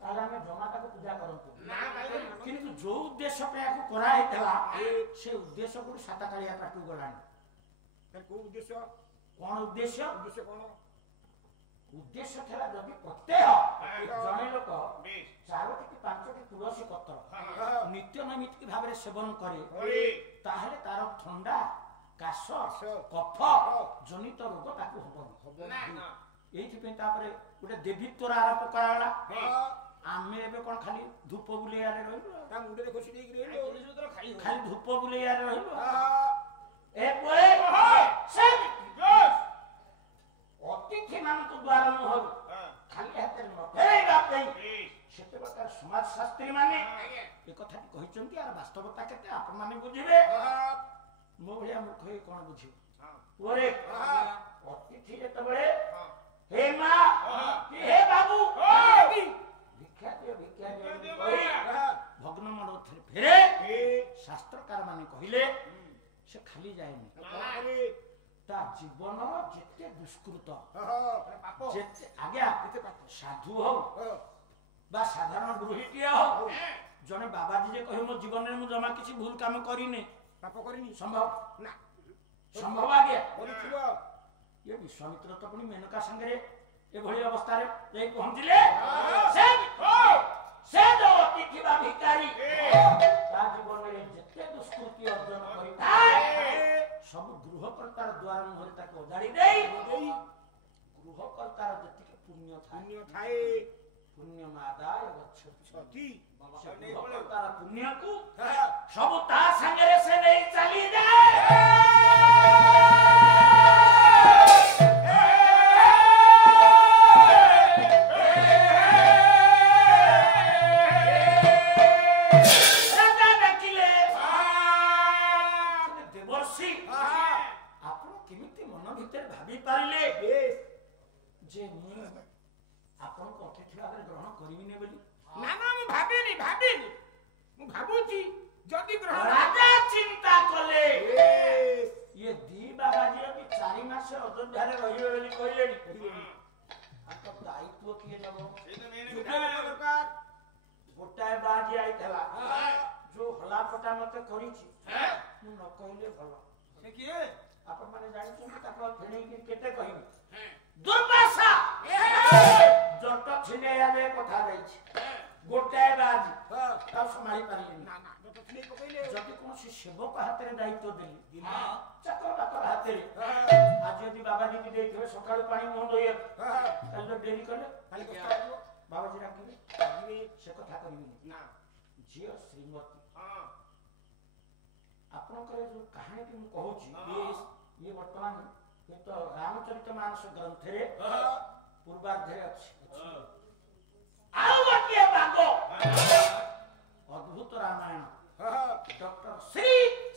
ତାହେଲେ ଆମେ ଜମା ତାକୁ ପୂଜା କରନ୍ତୁ କିନ୍ତୁ ଯୋଉ ଉଦ୍ଦେଶ୍ୟ ପାଇଁ ଏହାକୁ କରାହେଇଥିଲା ସେ ଉଦ୍ଦେଶ୍ୟ କୋଉଠି ସାତକାଳିଆ ପାଟକୁ ଗଲାଣି କୋଉ ଉଦ୍ଦେଶ୍ୟ କଣ ଉଦ୍ଦେଶ୍ୟ ଉଦ୍ଦେଶ୍ୟ କଣ ଉଦ୍ଦେଶ୍ୟ ଥିଲା ଯଦି ପ୍ରତ୍ୟହ ଜଣେ ଲୋକ ବେଶ 4ଟି କି 5ଟି ତୁଳସୀ ପତ୍ର ନିତ୍ୟ ନୈମିତ୍ତିକ ଭାବରେ ସେବନ କରେ ତାହେଲେ ତାର ଥଣ୍ଡା କାଶ କଫ ଜନିତ ରୋଗ ତାକୁ ହବନି ଏଇଥିପାଇଁ ତାପରେ ଗୋଟେ ଦେବୀତ୍ୱର ଆରୋପ କରାଗଲା ଆମେ ଏବେ କଣ ଖାଲି ଧୂପ ବୁଲେଇବାରେ ରହିଲୁ ତା ମୁଣ୍ଡରେ ଖୋସି ଦେଇକି ରହିଲୁ ଖାଲି ଧୂପ ବୁଲେଇବାରେ ରହିଲୁ ଅତିଥି ମାନଙ୍କୁ ଦ୍ୱାର ମୁହଁରୁ ଖାଲି ହାତରେ ନ ଫେରାଇବା ପାଇଁ ସେତେବେଳେ ସମାଜଶାସ୍ତ୍ରୀ ମାନେ ଏ କଥାଟି କହିଛନ୍ତି ଆର ବାସ୍ତବତା କେତେ ଆପଣ ମାନେ ବୁଝିବେ ମୋ ଭଳିଆ ମୂର୍ଖ ହେଇ କଣ ବୁଝିବ ପୁଅରେ ଅତିଥି ଯେତେବେଳେ ହେ ମା କି ହେ ବାବୁ ଭିକ୍ଷା ଦିଅ କହି ଭଗ୍ନ ମଣ୍ଡପରେ ଫେରେ ଶାସ୍ତ୍ରକାର ମାନେ କହିଲେ ସେ ଖାଲି ଯାଏନି ତା ଜୀବନର ଯେତେ ଦୁଷ୍କୃତ ଯେତେ ଆଜ୍ଞା ସାଧୁ ହଉ ବା ସାଧାରଣ ଗୃହୀଟିଏ ହଉ ଜଣେ ବାବାଜୀ ଯେ କହେ ମୋ ଜୀବନରେ ମୁଁ ଜମା କିଛି ଭୁଲ କାମ କରିନି ପାପ କରିନି ସମ୍ଭବ ନା ସମ୍ଭବ ଆଜ୍ଞା ଇଏ ବିଶ୍ୱାମିତ୍ର ତ ପୁଣି ମେନକା ସାଙ୍ଗରେ ଏଭଳି ଅବସ୍ଥାରେ ଯାଇ ପହଞ୍ଚିଲେ ସେ ଯୋଉ ଅତିଥି ବା ଭିକାରୀ ତା ଜୀବନରେ ଯେତେ ଦୁଷ୍କୃତି ଅର୍ଜନ କରିଥାଏ ସବୁ ଗୃହକର୍ତ୍ତାର ଦ୍ୱାର ମୁହଁରେ ତାକୁ ଅଜାଡ଼ି ଦେଇ ଗୃହକର୍ତ୍ତାର ଯେତିକି ପୁଣ୍ୟ ଥାଏ ପୁଣ୍ୟମାଦାୟ ଗଚ୍ଛତି ଗୃହକର୍ତ୍ତାର ପୁଣ୍ୟକୁ ସବୁ ତା ସାଙ୍ଗରେ ସେ ନେଇ ଚାଲିଯାଏ सेवक हाथ में दायित्व देली चाकर बाकर हाथ में आज यदि बाबाजी भी देखे सकाळ पानी मुंह धोई कल तो डेरी करले खाली कष्ट आइबो बाबाजी राखिबे से कथा करिबे ना झियो श्रीमती आपन करे जो कहानी कि मु कहूची ये वर्तमान ये तो रामचरितमानस ग्रंथ रे पूर्वार्धे अछि आउ गोटे भागो अद्भुत रामायण डॉक्टर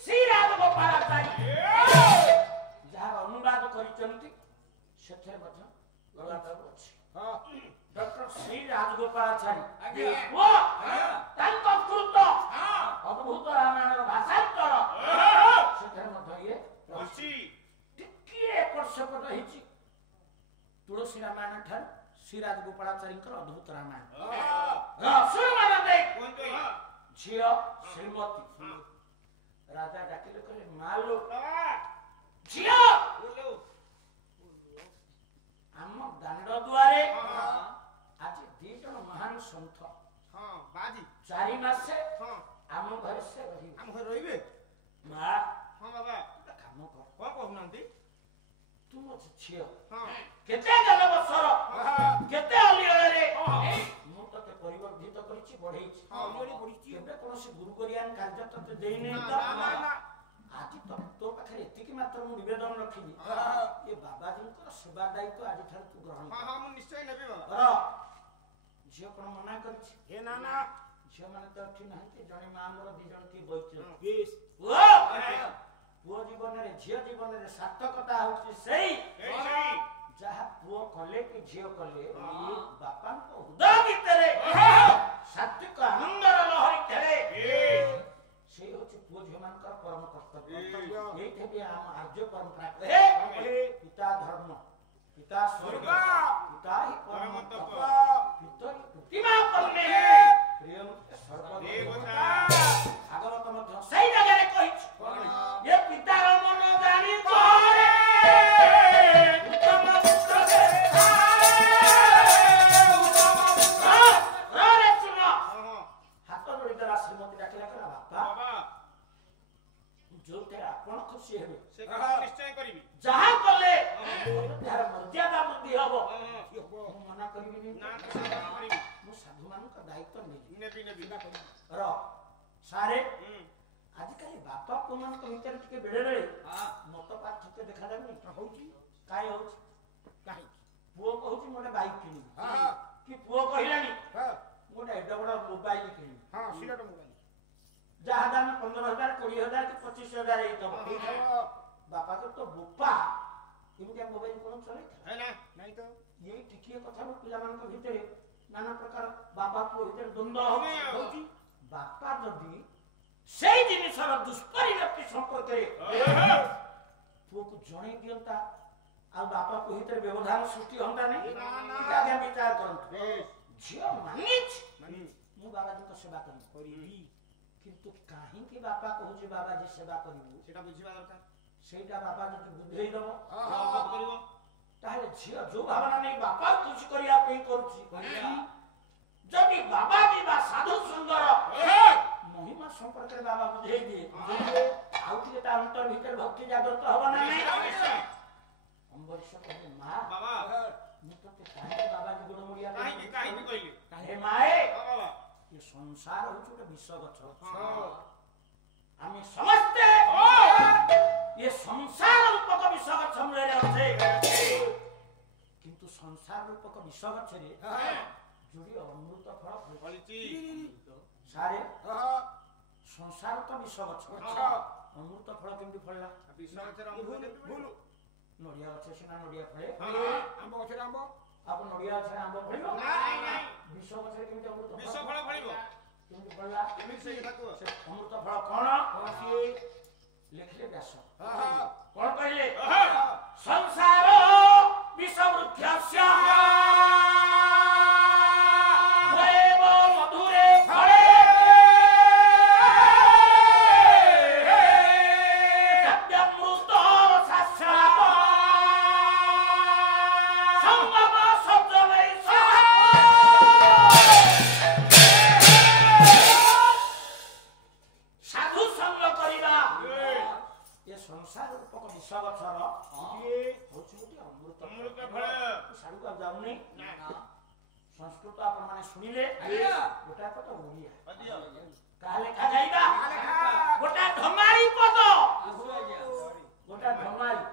श्री राजगोपालाचार्य जहाँ अनुवाद करिचंती सेथे मध्य गलाटार अछि डॉक्टर श्री राजगोपालाचार्य वो तांको कृत अद्भुत रामायण भाषांतर सेथे मध्य ये अछि टिकिए एपट हिची तुलसी रामायण ठार श्री राजगोपालाचार्यकर अद्भुत रामायण सुन मन दे झियो श्रीमती राजा डाकिले कहले मालो झियो आम दांड दुआरे आज दी जन महान संत बाजी 4 मास से आम घर से रही आम घर रहिबे मां हां बाबा काम कर को कहनांती तू झियो केते गल बसर केते अलियले रे मु तते परिवर्धित करिछि बढ़ेछि अलियले बढ़िछि केबे कोनोसी गुरु गरियान कार्य तते देई नै त ना आज तो तो पाखरे एतिकी मात्र मु निवेदन रखिबी ये बाबाजींकर सेवा दायित्व आज ठार तू ग्रहण हां हां मु निश्चय नेबे बाबा झियो कोन मना करिछि हे ना ना झियो माने तो ठीक नाही जणी मां मोर दी जण की बइछ बेस ओ पुओ जीवन रे झियो जीवन रे सार्थकता होछि सही जहा पुओ कले कि झियो कले बापा को हृदय भितरे सात्विक आनंदर लहरी खेले से होछि पुओ जीवन कर परम कर्तव्य एथे भी हम आर्य परंपरा कहे पिता धर्म पिता स्वर्ग पिता ही परम तत्व पिता प्रतिमा करने प्रेम सर्वदेवता भागवत मध्य सही जगह रे कहिछ ये पिता मन जानी तोरे उत्तम पुत्र के रे सुन हाथ जोड़ी दरा श्रीमती डाकिला कला बाबा जोते आपण खुशी हेबे से निश्चय करिवि जहा कले तार मर्यादा बुद्धि हबो मना करिवि ना करिवि मु साधु मानु का दायित्व नेबी र सारे आजिकाली बापा कोमान को भीतर टिके बेड़े बेड़े मत पार्थक्य देखा जाबनी होउची काय होउची काहे पुओ कहउची मोने बाइक किनी कि पुओ कहिलानी मोने 20,000 ହେଇଥିବ। ବାପା ତ ବୋପା ଏମିତି ମୋବାଇଲ କଣ ଚଲେଇଥିଲା ନାଇଁ ତ ଏଇ ଟିକିଏ କଥାରୁ ପିଲାମାନଙ୍କ ଭିତରେ ନାନା ପ୍ରକାର ବାପା ପୁଅ ଭିତରେ ଦ୍ୱନ୍ଦ୍ୱ ହଉଛି। ବାପା ଯଦି ସେଇ ଜିନିଷର ଦୁଷ୍ପରିଣତି ସମ୍ପର୍କରେ ପୁଅକୁ ଜଣେଇ ଦିଅନ୍ତା ଆଉ ବାପା ପୁଅ ଭିତରେ ବ୍ୟବଧାନ ସୃଷ୍ଟି ହୁଅନ୍ତା ନାହିଁ। ଆଜ୍ଞା ବିଚାର କରନ୍ତୁ। ଝିଅ ମାନିଛି ମୁଁ ବାବାଜୀଙ୍କ ସେବା କରିବି, କିନ୍ତୁ କାହିଁକି ବାପା କହୁଛି ବାବାଜୀ ସେବା କରିବୁ ସେଟା ବୁଝିବା ଦରକାର। ସେଇଟା ବାପା ଯଦି ବୁଝେଇଦବ ତାହେଲେ ଝିଅ ଯୋଉ ଭାବନା ନେଇ ବାପା ଖୁସି କରିବା ପାଇଁ କରୁଛି, ଯଦି ବାବାଜୀ ବା ସାଧୁ ସୁନ୍ଦର ମହିମା ସମ୍ପର୍କରେ ବାବା ବୁଝେଇ ଦିଏ ଆଉ ଟିକେ ତା ଅନ୍ତର ଭିତରେ ଭକ୍ତି ଜାଗ୍ରତ ହବ ନା ନାହିଁ। ଅମ୍ବରୀଶ କହିଲେ ମା ମୁଁ ତତେ କାହିଁକି ବାବାଜୀ ଗୋଡ଼ ମୋଡ଼ିଆ ହେ ମାଏ ଏ ସଂସାର ହଉଛି ଗୋଟେ ବିଷ ଗଛ। ଆମେ ସମସ୍ତେ ये संसार रूपक विष गछ मूल अच्छे, किंतु संसार रूपक विष गछ जोड़ी अमृत फल सारे संसार तो विष गछ अमृत फल केमती फलला नड़िया गछ सिना नड़िया फले आंब गछ आंब आप नड़िया गछ आंब फलिबो विष गछ केमती अमृत विष फल फलिबो केमती फलला से अमृत फल कोन लिखले व्यास कौन कहले संसार विषवृक्षस्य देव मधुरे फले सत्यमृत रसास्वाद संगम सत्यमय साधु संग करिबा संसार रूपक विष गछर अमृत फल सारू का जाऊनी संस्कृत आपण माने सुनिले गोटा पद ओडिया काले का जाइबा गोटा धमारी पद गोटा धमारी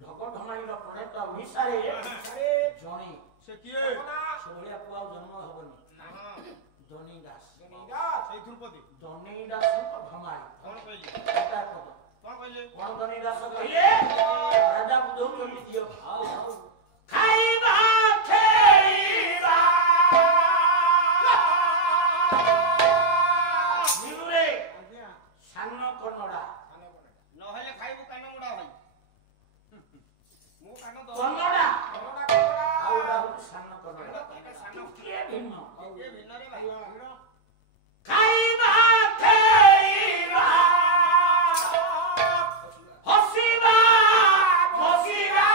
ढग धमारी रो प्रणेत मिसारे जणी से किए से भलिया पुआ जन्म हबनी धनी दास सेई धुरपति धनी दास को धमारी कोन कहली गोटा पद कोन कहले कोन धनी दास कहले राजा बुधु बोली दियो खाइबा खेइबा निरुरे आज्ञा सान्न कन्नडा न हेले खाइबु कानमुडा भाई मो कान दो कन्नडा आउ राहु सान्न कन्नडा सान्न के भिन्न के भिन्न रे भाई खाइबा खेइबा हसीबा हसीबा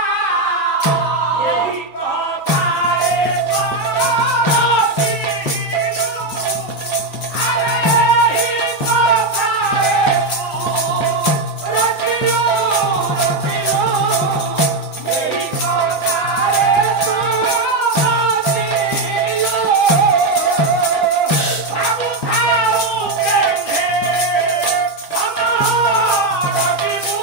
यही कथाए बसिलु अरे यही कथाए रचिलु यही कथाए बसिलु बाबू खाऊ केंधे अमर बिबू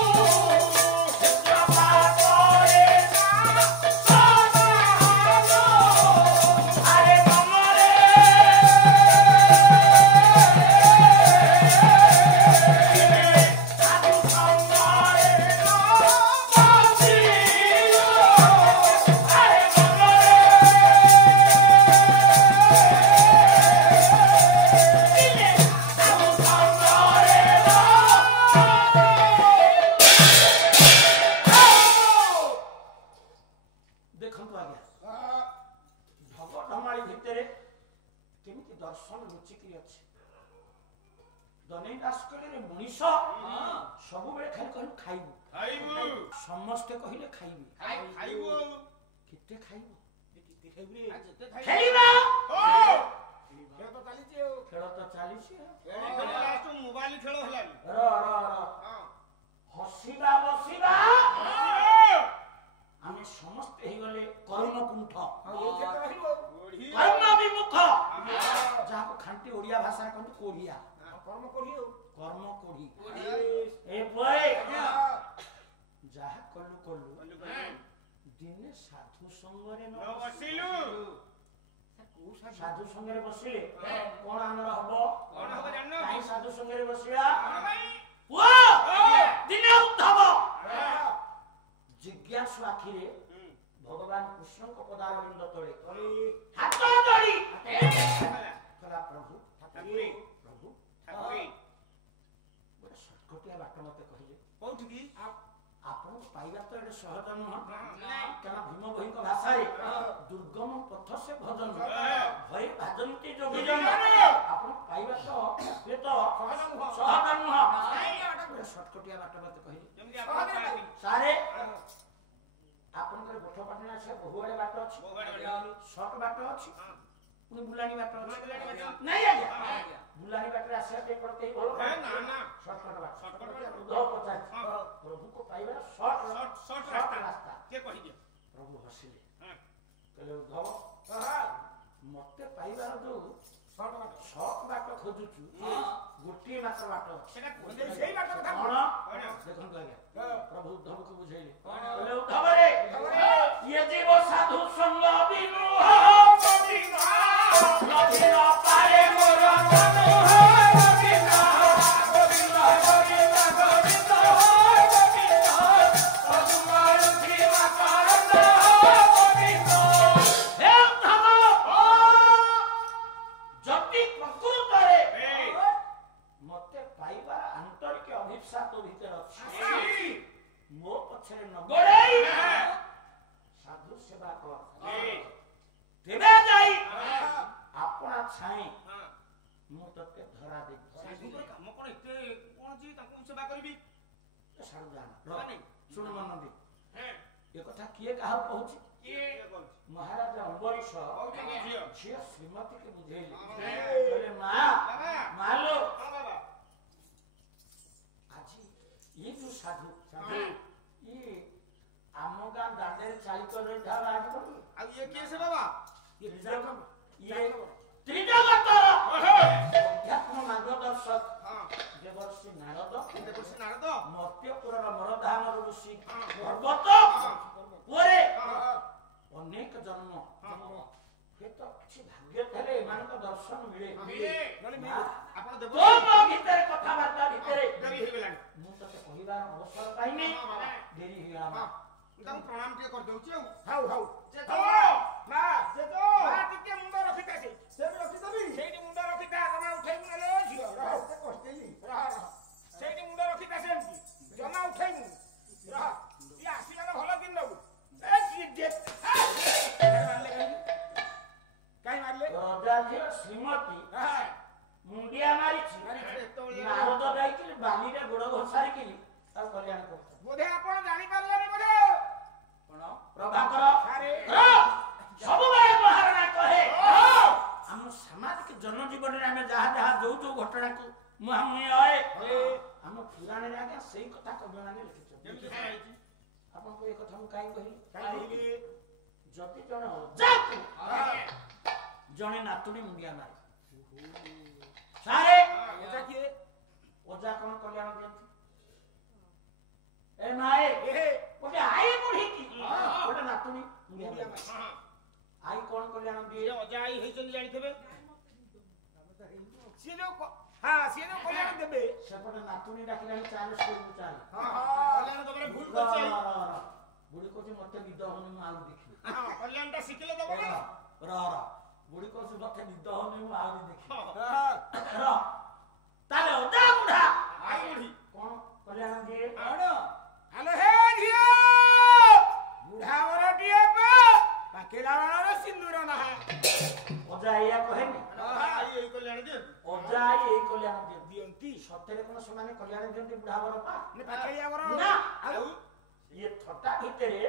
जपा करे ना सदानो अरे ममरे साधु संगरे नो बसिलु अरे ममरे देखो आज्ञा ढग ढमाड़ी भितर केमिति दर्शन लुचिकी अछि दनै दास कहले मनीष सब बेले खाली कहलु खाइबु खाइबु समस्ते कहिले खाइबी खाइबु केते खाइबु केते खाइबु रे जेते खेलिबा ओ खेल तो चालीसी लास्ट मोबाइल खेल हलानी र हसीबा बसीबा आमे समस्त हे गले कर्मकुंठ कर्म विमुख जाको खांटी ओडिया भाषा कहते कोढ़िया कर्म कोढ़ी ए बोय जहा कल्लू दिने साधु संगरे न बसिलु साधु संगरे बसिले कोन आनर हबो कोन हबो जाननो काई साधु संगरे बसिया ଦିନେ ଉଦ୍ଧବ ଜିଜ୍ଞାସୁ ଆଖିରେ ଭଗବାନ କୃଷ୍ଣଙ୍କ ପଦାରବିନ୍ଦ ତଳେ ହାତ ଯୋଡ଼ି କହିଲା ପ୍ରଭୁ ପ୍ରଭୁ ଗୋଟେ ସଟକଟିଆ ବାଟ ମତେ କହିଲେ କୋଉଠିକି ଆପଣଙ୍କୁ ପାଇବା ତ ଏଠି ସହଜ ନୁହଁ କାରଣ ଭୀମ ଭୋଇଙ୍କ ଭାଷାରେ ଦୁର୍ଗମ ପଥ ସେ ଭଜନ ଭୟ ଭାଜନ୍ତି ଯୋଗୀ ଜନ ଆପଣଙ୍କୁ ପାଇବା ତ ହୁଏତ ସହଜ ନୁହଁ ଗୋଟେ ସଟକଟିଆ ବାଟ ମତେ କହିଲେ ସାରେ ଆପଣଙ୍କର ଗୋଠ ପାଟଣା ଆସିବା ବହୁଆଡେ ବାଟ ଅଛି ସର୍ଟ ବାଟ ଅଛି ପୁଣି ବୁଲାଣି ବାଟ ଅଛି ନାଇଁ ଆଜ୍ଞା ବୁଲାଣି ବାଟରେ ଆସିବା ପାଇଁ ପଡେ କେହି ଭଲ ସର୍ଟକଟ ବାଟ ଉଦ୍ଧବ ପଚାରିଛି ପ୍ରଭୁକୁ ପାଇବାର ସର୍ଟ ରାସ୍ତା ପ୍ରଭୁ ହସିଲେ କହିଲେ ଉଦ୍ଧବ ମତେ ପାଇବାର ଯୋଉ ସର୍ଟ ବାଟ ଖୋଜୁଛୁ ଗୋଟିଏ ମାତ୍ର ବାଟ ଅଛି କଣ ଦେଖନ୍ତୁ ଆଜ୍ଞା ପ୍ରଭୁ ଉଦ୍ଧବକୁ ବୁଝେଇଲେ କହିଲେ ଉଦ୍ଧବରେ ଇଏ ଜୀବ ସାଧୁ ସଙ୍ଗ ବିନୁହ ନଦୀର ପାରେ ମୋର ମୋ ପଛରେ ନ ଗୋଡ଼େଇ ସାଧୁ ସେବା କର ତେବେ ଯାଇ ଆପଣା ଛାଇ ମୁଁ ତତେ ଧରା ଦେବି କାମ କଣ ଏତେ କଣ ଯେ ତାଙ୍କୁ ସେବା କରିବି ଶୁଣ ମନ ଦେଇ ଏ କଥା କିଏ କାହାକୁ କହୁଛି ମହାରାଜା ଅମ୍ବରୀଶ ଝିଅ ଶ୍ରୀମତୀকে ବୁଝେଇଲେ କହିଲେ ମାଲୋ ଆଜି ଇଏ ଯୋଉ ସାଧୁ ଇଏ ଆମ ଗାଁ ଦାଣ୍ଡରେ ଚାଳି କରି ଧାର ଆଜି କରୁ ଆଉ ଇଏ କିଏ ସେ ବାବା ଇଏ ତ୍ରିଜଗତର ଅଧ୍ୟାତ୍ମ ମାର୍ଗଦର୍ଶକ ଦେବର୍ଷି ନାରଦ ମର୍ତ୍ତ୍ୟପୁରର ମରଧାମର ଋଷି ପର୍ବତ ପରେ ଅନେକ ଜନ୍ମ ହୁଏତ କିଛି ଭାଗ୍ୟ ଥିଲେ ଏମାନଙ୍କ ଦର୍ଶନ ମିଳେ ଆପଣ ଭିତରେ କଥାବାର୍ତ୍ତା ଭିତରେ ମୁଁ ତତେ କହିବାର ଅବସର ପାଇନି ଡେରି ହେଇଗଲା ତାଙ୍କୁ ପ୍ରଣାମ ଟିକେ କରିଦଉଛି ଆଉ ହଉ ମା ଟିକେ ମୁଣ୍ଡ ରଖିଥା ସେଇଠି ମୁଣ୍ଡ ରଖିଥା ତମେ ଉଠେଇବୁ ନେଲେ ଝିଅ ସେଇଠି ମୁଣ୍ଡ ରଖିଥା ସେମିତି ଜମା ଉଠେଇବୁ ଇଏ ଆସିଗଲେ ଭଲ ଦିନ ନବୁ କାହିଁ ମାରିଲେ ରଜା ଝିଅ ଶ୍ରୀମତୀ ମୁଣ୍ଡିଆ ମାରିଛି ନାରଦ ଯାଇକିରି ବାଲିରେ ଗୋଡ ଘୋଷାରିକିରି ତାକୁ କଲ୍ୟାଣ କରୁଛନ୍ତି ବୋଧେ ଆପଣ ଜାଣିପାରିଲେନି ବୋଧେ କଣ ପ୍ରଭାକର ସବୁବେଳେ ମହାରଣା କହେ ଆମ ସାମାଜିକ ଜନଜୀବନରେ ଆମେ ଯାହା ଯାହା ଯୋଉ ଯୋଉ ଘଟଣାକୁ ମୁହାଁମୁହିଁ ହଏ ଆମ ପୁରାଣରେ ଆଜ୍ଞା ସେଇ କଥା କବିମାନେ ଲେଖିଛନ୍ତି ଆପଣଙ୍କୁ ଏ କଥା ମୁଁ କାହିଁ କହିଲି ଯଦି ଜଣେ ଅଜାକୁ ଜଣେ ନାତୁଣୀ ମୁଣ୍ଡିଆ ମାରେ ସାରେ ଅଜା କଣ କଲ୍ୟାଣ ଦିଅନ୍ତି ଏ ମାଏ ଗୋଟେ ଆଇ ବୁଢୀକି ଗୋଟେ ନାତୁଣୀ ମୁଣ୍ଡିଆ ମାରେ ଆଇ କଣ କଲ୍ୟାଣ ଦିଏ ଅଜା ଆଇ ହେଇଛନ୍ତି ଜାଣିଥିବେ ସିଏ ଯୋଉ କଲ୍ୟାଣ ଦେବେ ସେପଟେ ନାତୁଣୀ ଡାକିଲାଣି ଚାଲେ ସ୍କୁଲକୁ ଚାଲେ କଲ୍ୟାଣ ଦେବରେ ଭୁଲ କରିଛି ବୁଢୀ କହୁଛି ମତେ ନିଦ ହଉନି ମୁଁ ଆହୁରି ଦେଖିବି କଲ୍ୟାଣଟା ଶିଖିଲେ ଦେବ ନା ବୁଢୀ କହୁଛି ମତେ ନିଦ ହଉନି ମୁଁ ଆହୁରି ଦେଖିବି ତାହେଲେ ଅଜା ବୁଢା ଆଇ ବୁଢୀ କଣ କଲ୍ୟାଣ ଦିଏ ଆଲୋ ହେ ଝିଅ ବୁଢା ବରଟିଏ ପାକିଲା ବେଳର ସିନ୍ଦୁର ନାହିଁ ଅଜା ଏଇଆ କହେନି ଏଇ କଲ୍ୟାଣ ଦିଅନ୍ତି ଅଜା ଏଇ କଲ୍ୟାଣ ଦିଅନ୍ତି ସତରେ କଣ ସେମାନେ କଲ୍ୟାଣ ଦିଅନ୍ତି ବୁଢା ବର ପାକିଳିଆ ବର ନା ଆଉ ଇଏ ଥଟା ଭିତରେ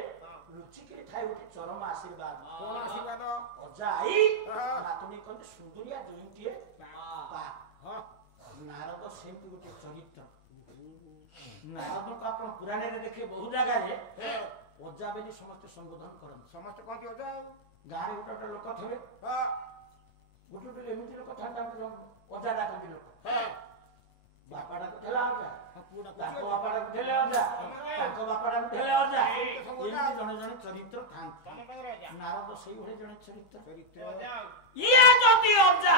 ଲୁଚିକିରି ଥାଏ ଗୋଟେ ଚରମ ଆଶୀର୍ବାଦ କଣ ଆଶୀର୍ବାଦ ଅଜା ଆଇ ନାତୁଣୀ କହନ୍ତି ସୁନ୍ଦରିଆ ଜୁଇଁଟିଏ ନାରଦ ସେମିତି ଗୋଟେ ଚରିତ୍ର ନାରଦଙ୍କୁ ଆପଣ ପୁରାଣରେ ଦେଖେ ବହୁ ଜାଗାରେ ଅଜା ବୋଲି ସମସ୍ତେ ସମ୍ବୋଧନ କରନ୍ତି ସମସ୍ତେ କହନ୍ତି ଅଜା ଗାଁରେ ଗୋଟେ ଗୋଟେ ଲୋକ ଥିବେ ଗୋଟେ ଗୋଟେ ଏମିତି ଲୋକ ଥାନ୍ତି ଅଜା ଡାକନ୍ତି ଲୋକ ବାପା ଡାକୁଥିଲା ଅଜା ତାଙ୍କ ବାପା ଡାକୁଥିଲେ ଅଜା ତାଙ୍କ ବାପା ଡାକୁଥିଲେ ଅଜା ଏମିତି ଜଣେ ଜଣେ ଚରିତ୍ର ଥାନ୍ତି ନାରଦ ସେଇଭଳି ଜଣେ ଚରିତ୍ର ଇଏ ଯଦି ଅଜା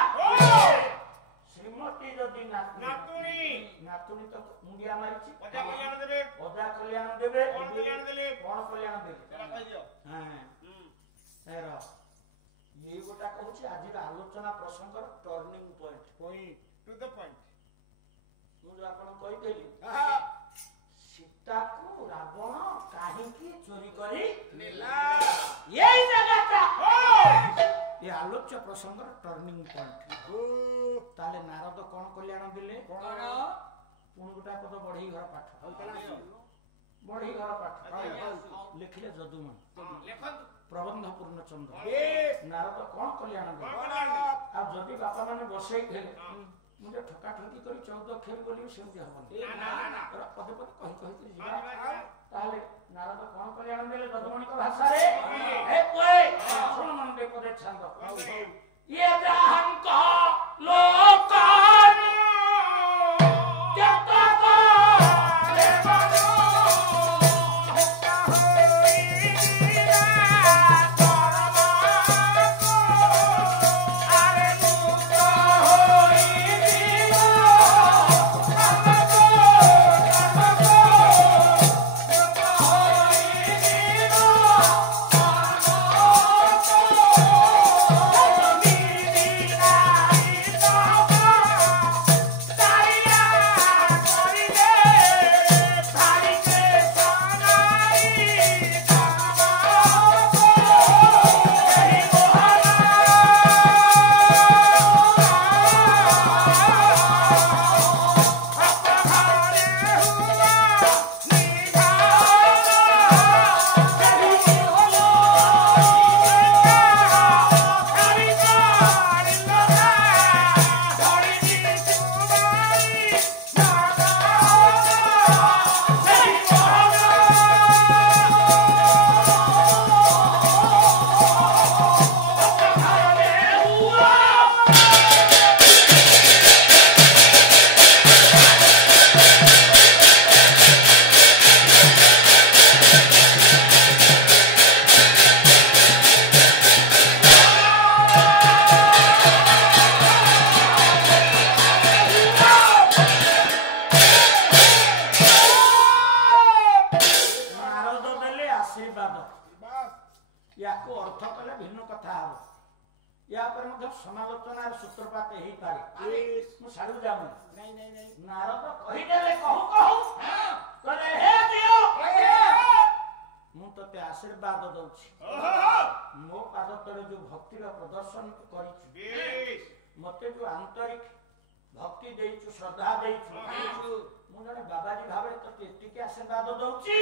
ଶ୍ରୀମତୀ ଯଦି ନାତୁଣୀ ନାତୁଣୀ ତ ମୁଣ୍ଡିଆ ମାରିଛି ଅଜା କଲ୍ୟାଣ ଦେବେ ଅଜା କଲ୍ୟାଣ ଦେବେ କଣ କଲ୍ୟାଣ ଦେଲେ କଣ କଲ୍ୟାଣ ଦେବେ ସେଟା କହିଦିଅ ଏଇ ଗୋଟା କହୁଛି ଆଜିର ଆଲୋଚନା ପ୍ରସଙ୍ଗର turning point to the point ମୁଁ ଯୋଉ ଆପଣ କହିଥିଲି ସୀତାକୁ ରାବଣ କାହିଁକି ଚୋରି କରି ନେଲା ଏଇ ଜାଗାଟା ଏ ଆଲୋଚ୍ୟ ପ୍ରସଙ୍ଗର ଟର୍ଣ୍ଣିଂ ପଏଣ୍ଟ ତାହେଲେ ନାରଦ କଣ କଲ୍ୟାଣ ଦେଲେ ପୁଣି ଗୋଟା ପଦ ବଢେଇ ଘର ପାଠ ବଢେଇ ଘର ପାଠ ଲେଖିଲେ ଯଦୁମଣି ଲେଖନ୍ତୁ ପ୍ରବନ୍ଧ ପୂର୍ଣ୍ଣଚନ୍ଦ୍ର ନାରଦ କଣ କଲ୍ୟାଣ ଦେଲେ ଆଉ ଯଦି ବାପା ମାନେ ବସେଇଥିଲେ ମୁଁ ଯେ ଠକାଠକି କରି 14 ଖେଳ ଗଲି ସେମିତି ହବନି ପଦେ ପଦେ କହି କହିକି ଯିବା ତାହେଲେ ନାରଦ କଣ କଲ୍ୟାଣ ଦେଲେ ଯଦୁମଣିଙ୍କ ଭାଷାରେ ଶୁଣ ମନ ଦେଇ ପଦେ ଛାନ୍ଦ ଇଏ ଯାହାଙ୍କ ଲୋକାନ ସମାଲୋଚନାର ସୂତ୍ରପାତ ହେଇପାରେ ମୁଁ ସାରୁ ଯାଉନି ନାରଦ କହିଦେଲେ କହୁ କହୁ କହିଲେ ହେ ଦିଅ ମୁଁ ତତେ ଆଶୀର୍ବାଦ ଦଉଛି ମୋ ପାଦ ତଳେ ଯୋଉ ଭକ୍ତିର ପ୍ରଦର୍ଶନ କରିଛୁ ମତେ ଯୋଉ ଆନ୍ତରିକ ଭକ୍ତି ଦେଇଛୁ ଶ୍ରଦ୍ଧା ଦେଇଛୁ ମୁଁ ଜଣେ ବାବାଜୀ ଭାବରେ ତତେ ଏତିକି ଆଶୀର୍ବାଦ ଦଉଛି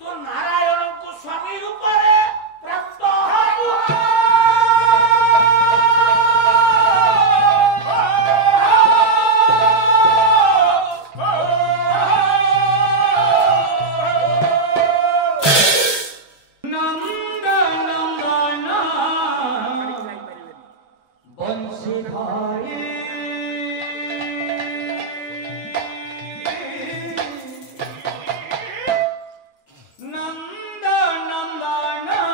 ତୁ ନାରାୟଣଙ୍କୁ ସ୍ୱାମୀ ରୂପରେ ପ୍ରାପ୍ତ ହବୁ Nanda Nanda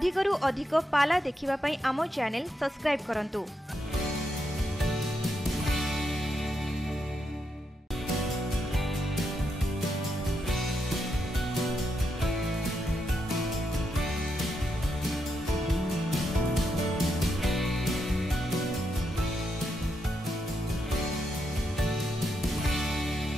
अधिकरू अधिक पाला देखिबा पई आमो चैनल सब्सक्राइब करंतु।